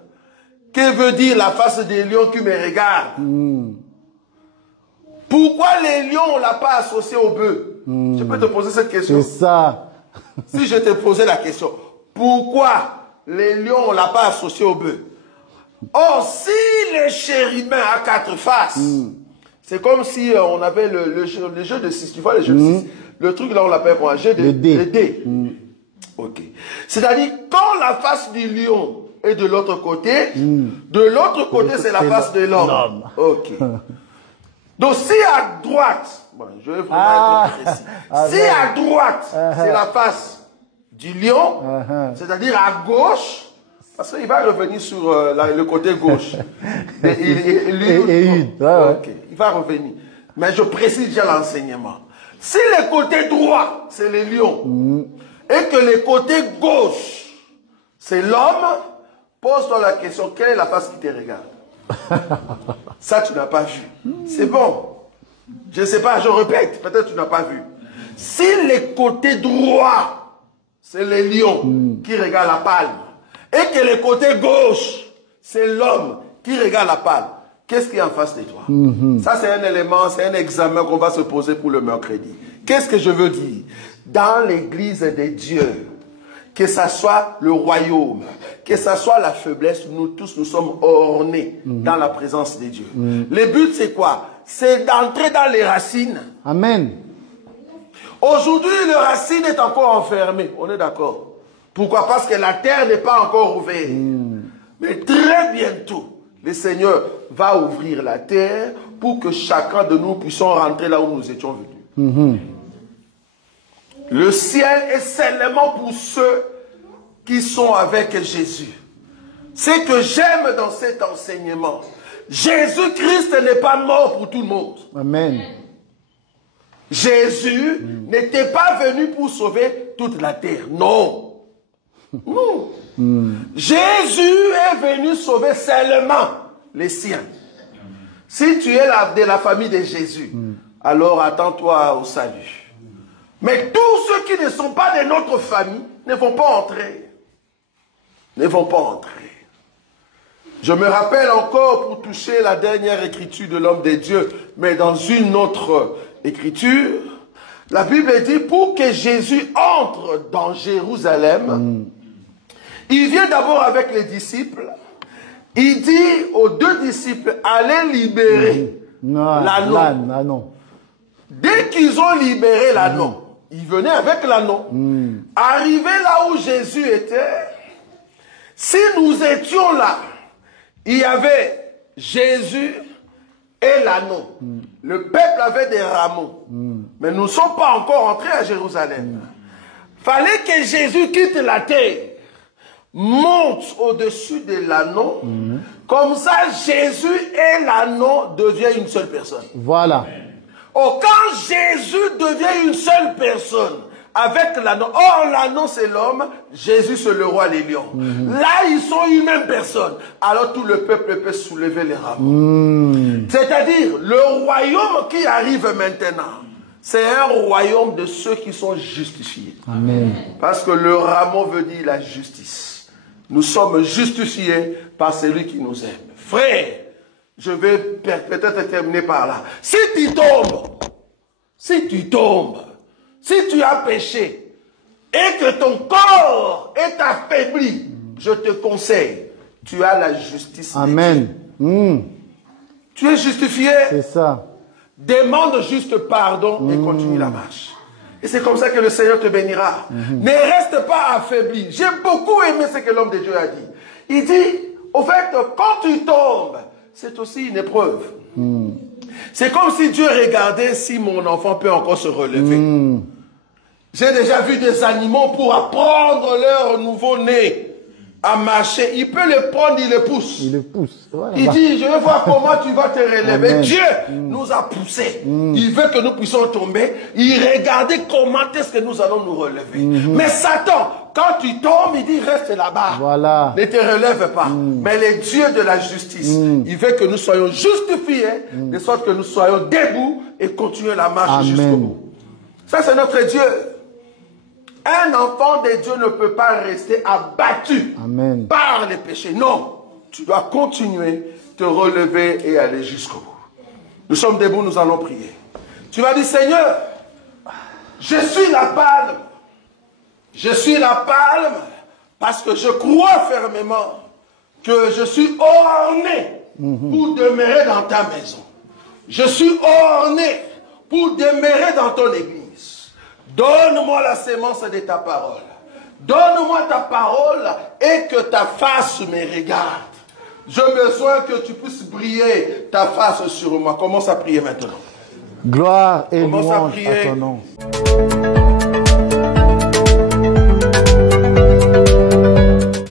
Que veut dire la face des lions qui me regardent? Pourquoi les lions, on ne l'a pas associé au bœuf? Je peux te poser cette question? C'est ça. Si je te posais la question, pourquoi les lions, on ne l'a pas associé au bœuf? Or, si le chérubin a quatre faces, c'est comme si on avait le jeu de 6, tu vois le jeu de 6, le truc là on l'appelle quoi? Le dé. Ok. C'est-à-dire, quand la face du lion est de l'autre côté, c'est la face de l'homme. Ok. Donc si à droite, Je vais vraiment être précis. Si à droite, c'est la face du lion, c'est-à-dire à gauche, parce qu'il va revenir sur le côté gauche. Il va revenir. Mais je précise déjà l'enseignement. Si le côté droit, c'est les lions, et que le côté gauche, c'est l'homme, pose-toi la question, quelle est la face qui te regarde? Ça, tu n'as pas vu. C'est bon. Je ne sais pas, je répète, peut-être tu n'as pas vu. Si le côté droit, c'est les lions qui regardent la palme, et que le côté gauche, c'est l'homme qui regarde la palme, qu'est-ce qui est en face de toi? Ça, c'est un élément, c'est un examen qu'on va se poser pour le mercredi. Qu'est-ce que je veux dire? Dans l'église de Dieu, que ça soit le royaume, que ça soit la faiblesse, nous tous, nous sommes ornés dans la présence de Dieu. Le but, c'est quoi? C'est d'entrer dans les racines. Amen. Aujourd'hui, le racine est encore enfermé. On est d'accord? Pourquoi? Parce que la terre n'est pas encore ouverte. Mais très bientôt, le Seigneur va ouvrir la terre pour que chacun de nous puissions rentrer là où nous étions venus. Le ciel est seulement pour ceux qui sont avec Jésus. Ce que j'aime dans cet enseignement, Jésus-Christ n'est pas mort pour tout le monde. Amen. Jésus n'était pas venu pour sauver toute la terre. Non. Non. Jésus est venu sauver seulement les siens. Si tu es de la famille de Jésus, alors attends-toi au salut. Mais tous ceux qui ne sont pas de notre famille ne vont pas entrer. Ne vont pas entrer. Je me rappelle encore, pour toucher la dernière écriture de l'homme de Dieu, mais dans une autre écriture, la Bible dit, pour que Jésus entre dans Jérusalem, il vient d'abord avec les disciples, il dit aux deux disciples, allez libérer l'anneau. Dès qu'ils ont libéré l'anneau, ils venaient avec l'anneau. Arrivé là où Jésus était, si nous étions là, il y avait Jésus et l'anneau. Le peuple avait des rameaux. Mais nous ne sommes pas encore entrés à Jérusalem. Fallait que Jésus quitte la terre, monte au-dessus de l'anneau. Comme ça, Jésus et l'anneau deviennent une seule personne. Voilà. Oh, quand Jésus devient une seule personne avec l'anneau, or l'anneau c'est l'homme, Jésus c'est le roi des lions. Là, ils sont une même personne. Alors tout le peuple peut soulever les rameaux. C'est-à-dire, le royaume qui arrive maintenant, c'est un royaume de ceux qui sont justifiés. Amen. Parce que le rameau veut dire la justice. Nous sommes justifiés par celui qui nous aime. Frère, je vais peut-être terminer par là. Si tu tombes, si tu as péché, et que ton corps est affaibli, je te conseille, tu as la justice. Amen. Tu es justifié. C'est ça. Demande juste pardon et continue la marche. Et c'est comme ça que le Seigneur te bénira. Ne reste pas affaibli. J'ai beaucoup aimé ce que l'homme de Dieu a dit. Il dit, au fait, quand tu tombes, c'est aussi une épreuve. C'est comme si Dieu regardait si mon enfant peut encore se relever. J'ai déjà vu des animaux pour apprendre leur nouveau-né à marcher. Il peut le prendre, il le pousse. Il le pousse. Voilà. Il dit, je veux voir comment tu vas te relever. Amen. Dieu nous a poussés. Il veut que nous puissions tomber. Il regardait comment est-ce que nous allons nous relever. Mais Satan, quand tu tombes, il dit, reste là-bas. Voilà. Ne te relève pas. Mais le Dieu de la justice, il veut que nous soyons justifiés, de sorte que nous soyons debout et continuer la marche jusqu'au bout. Ça, c'est notre Dieu. Un enfant de Dieu ne peut pas rester abattu par les péchés. Non, tu dois continuer, te relever et aller jusqu'au bout. Nous sommes debout, nous allons prier. Tu vas dire, Seigneur, je suis la palme. Je suis la palme parce que je crois fermement que je suis orné pour demeurer dans ta maison. Je suis orné pour demeurer dans ton église. Donne-moi la sémence de ta parole. Donne-moi ta parole et que ta face me regarde. J'ai besoin que tu puisses briller ta face sur moi. Commence à prier maintenant. Gloire et Commence à louange prier. à ton nom.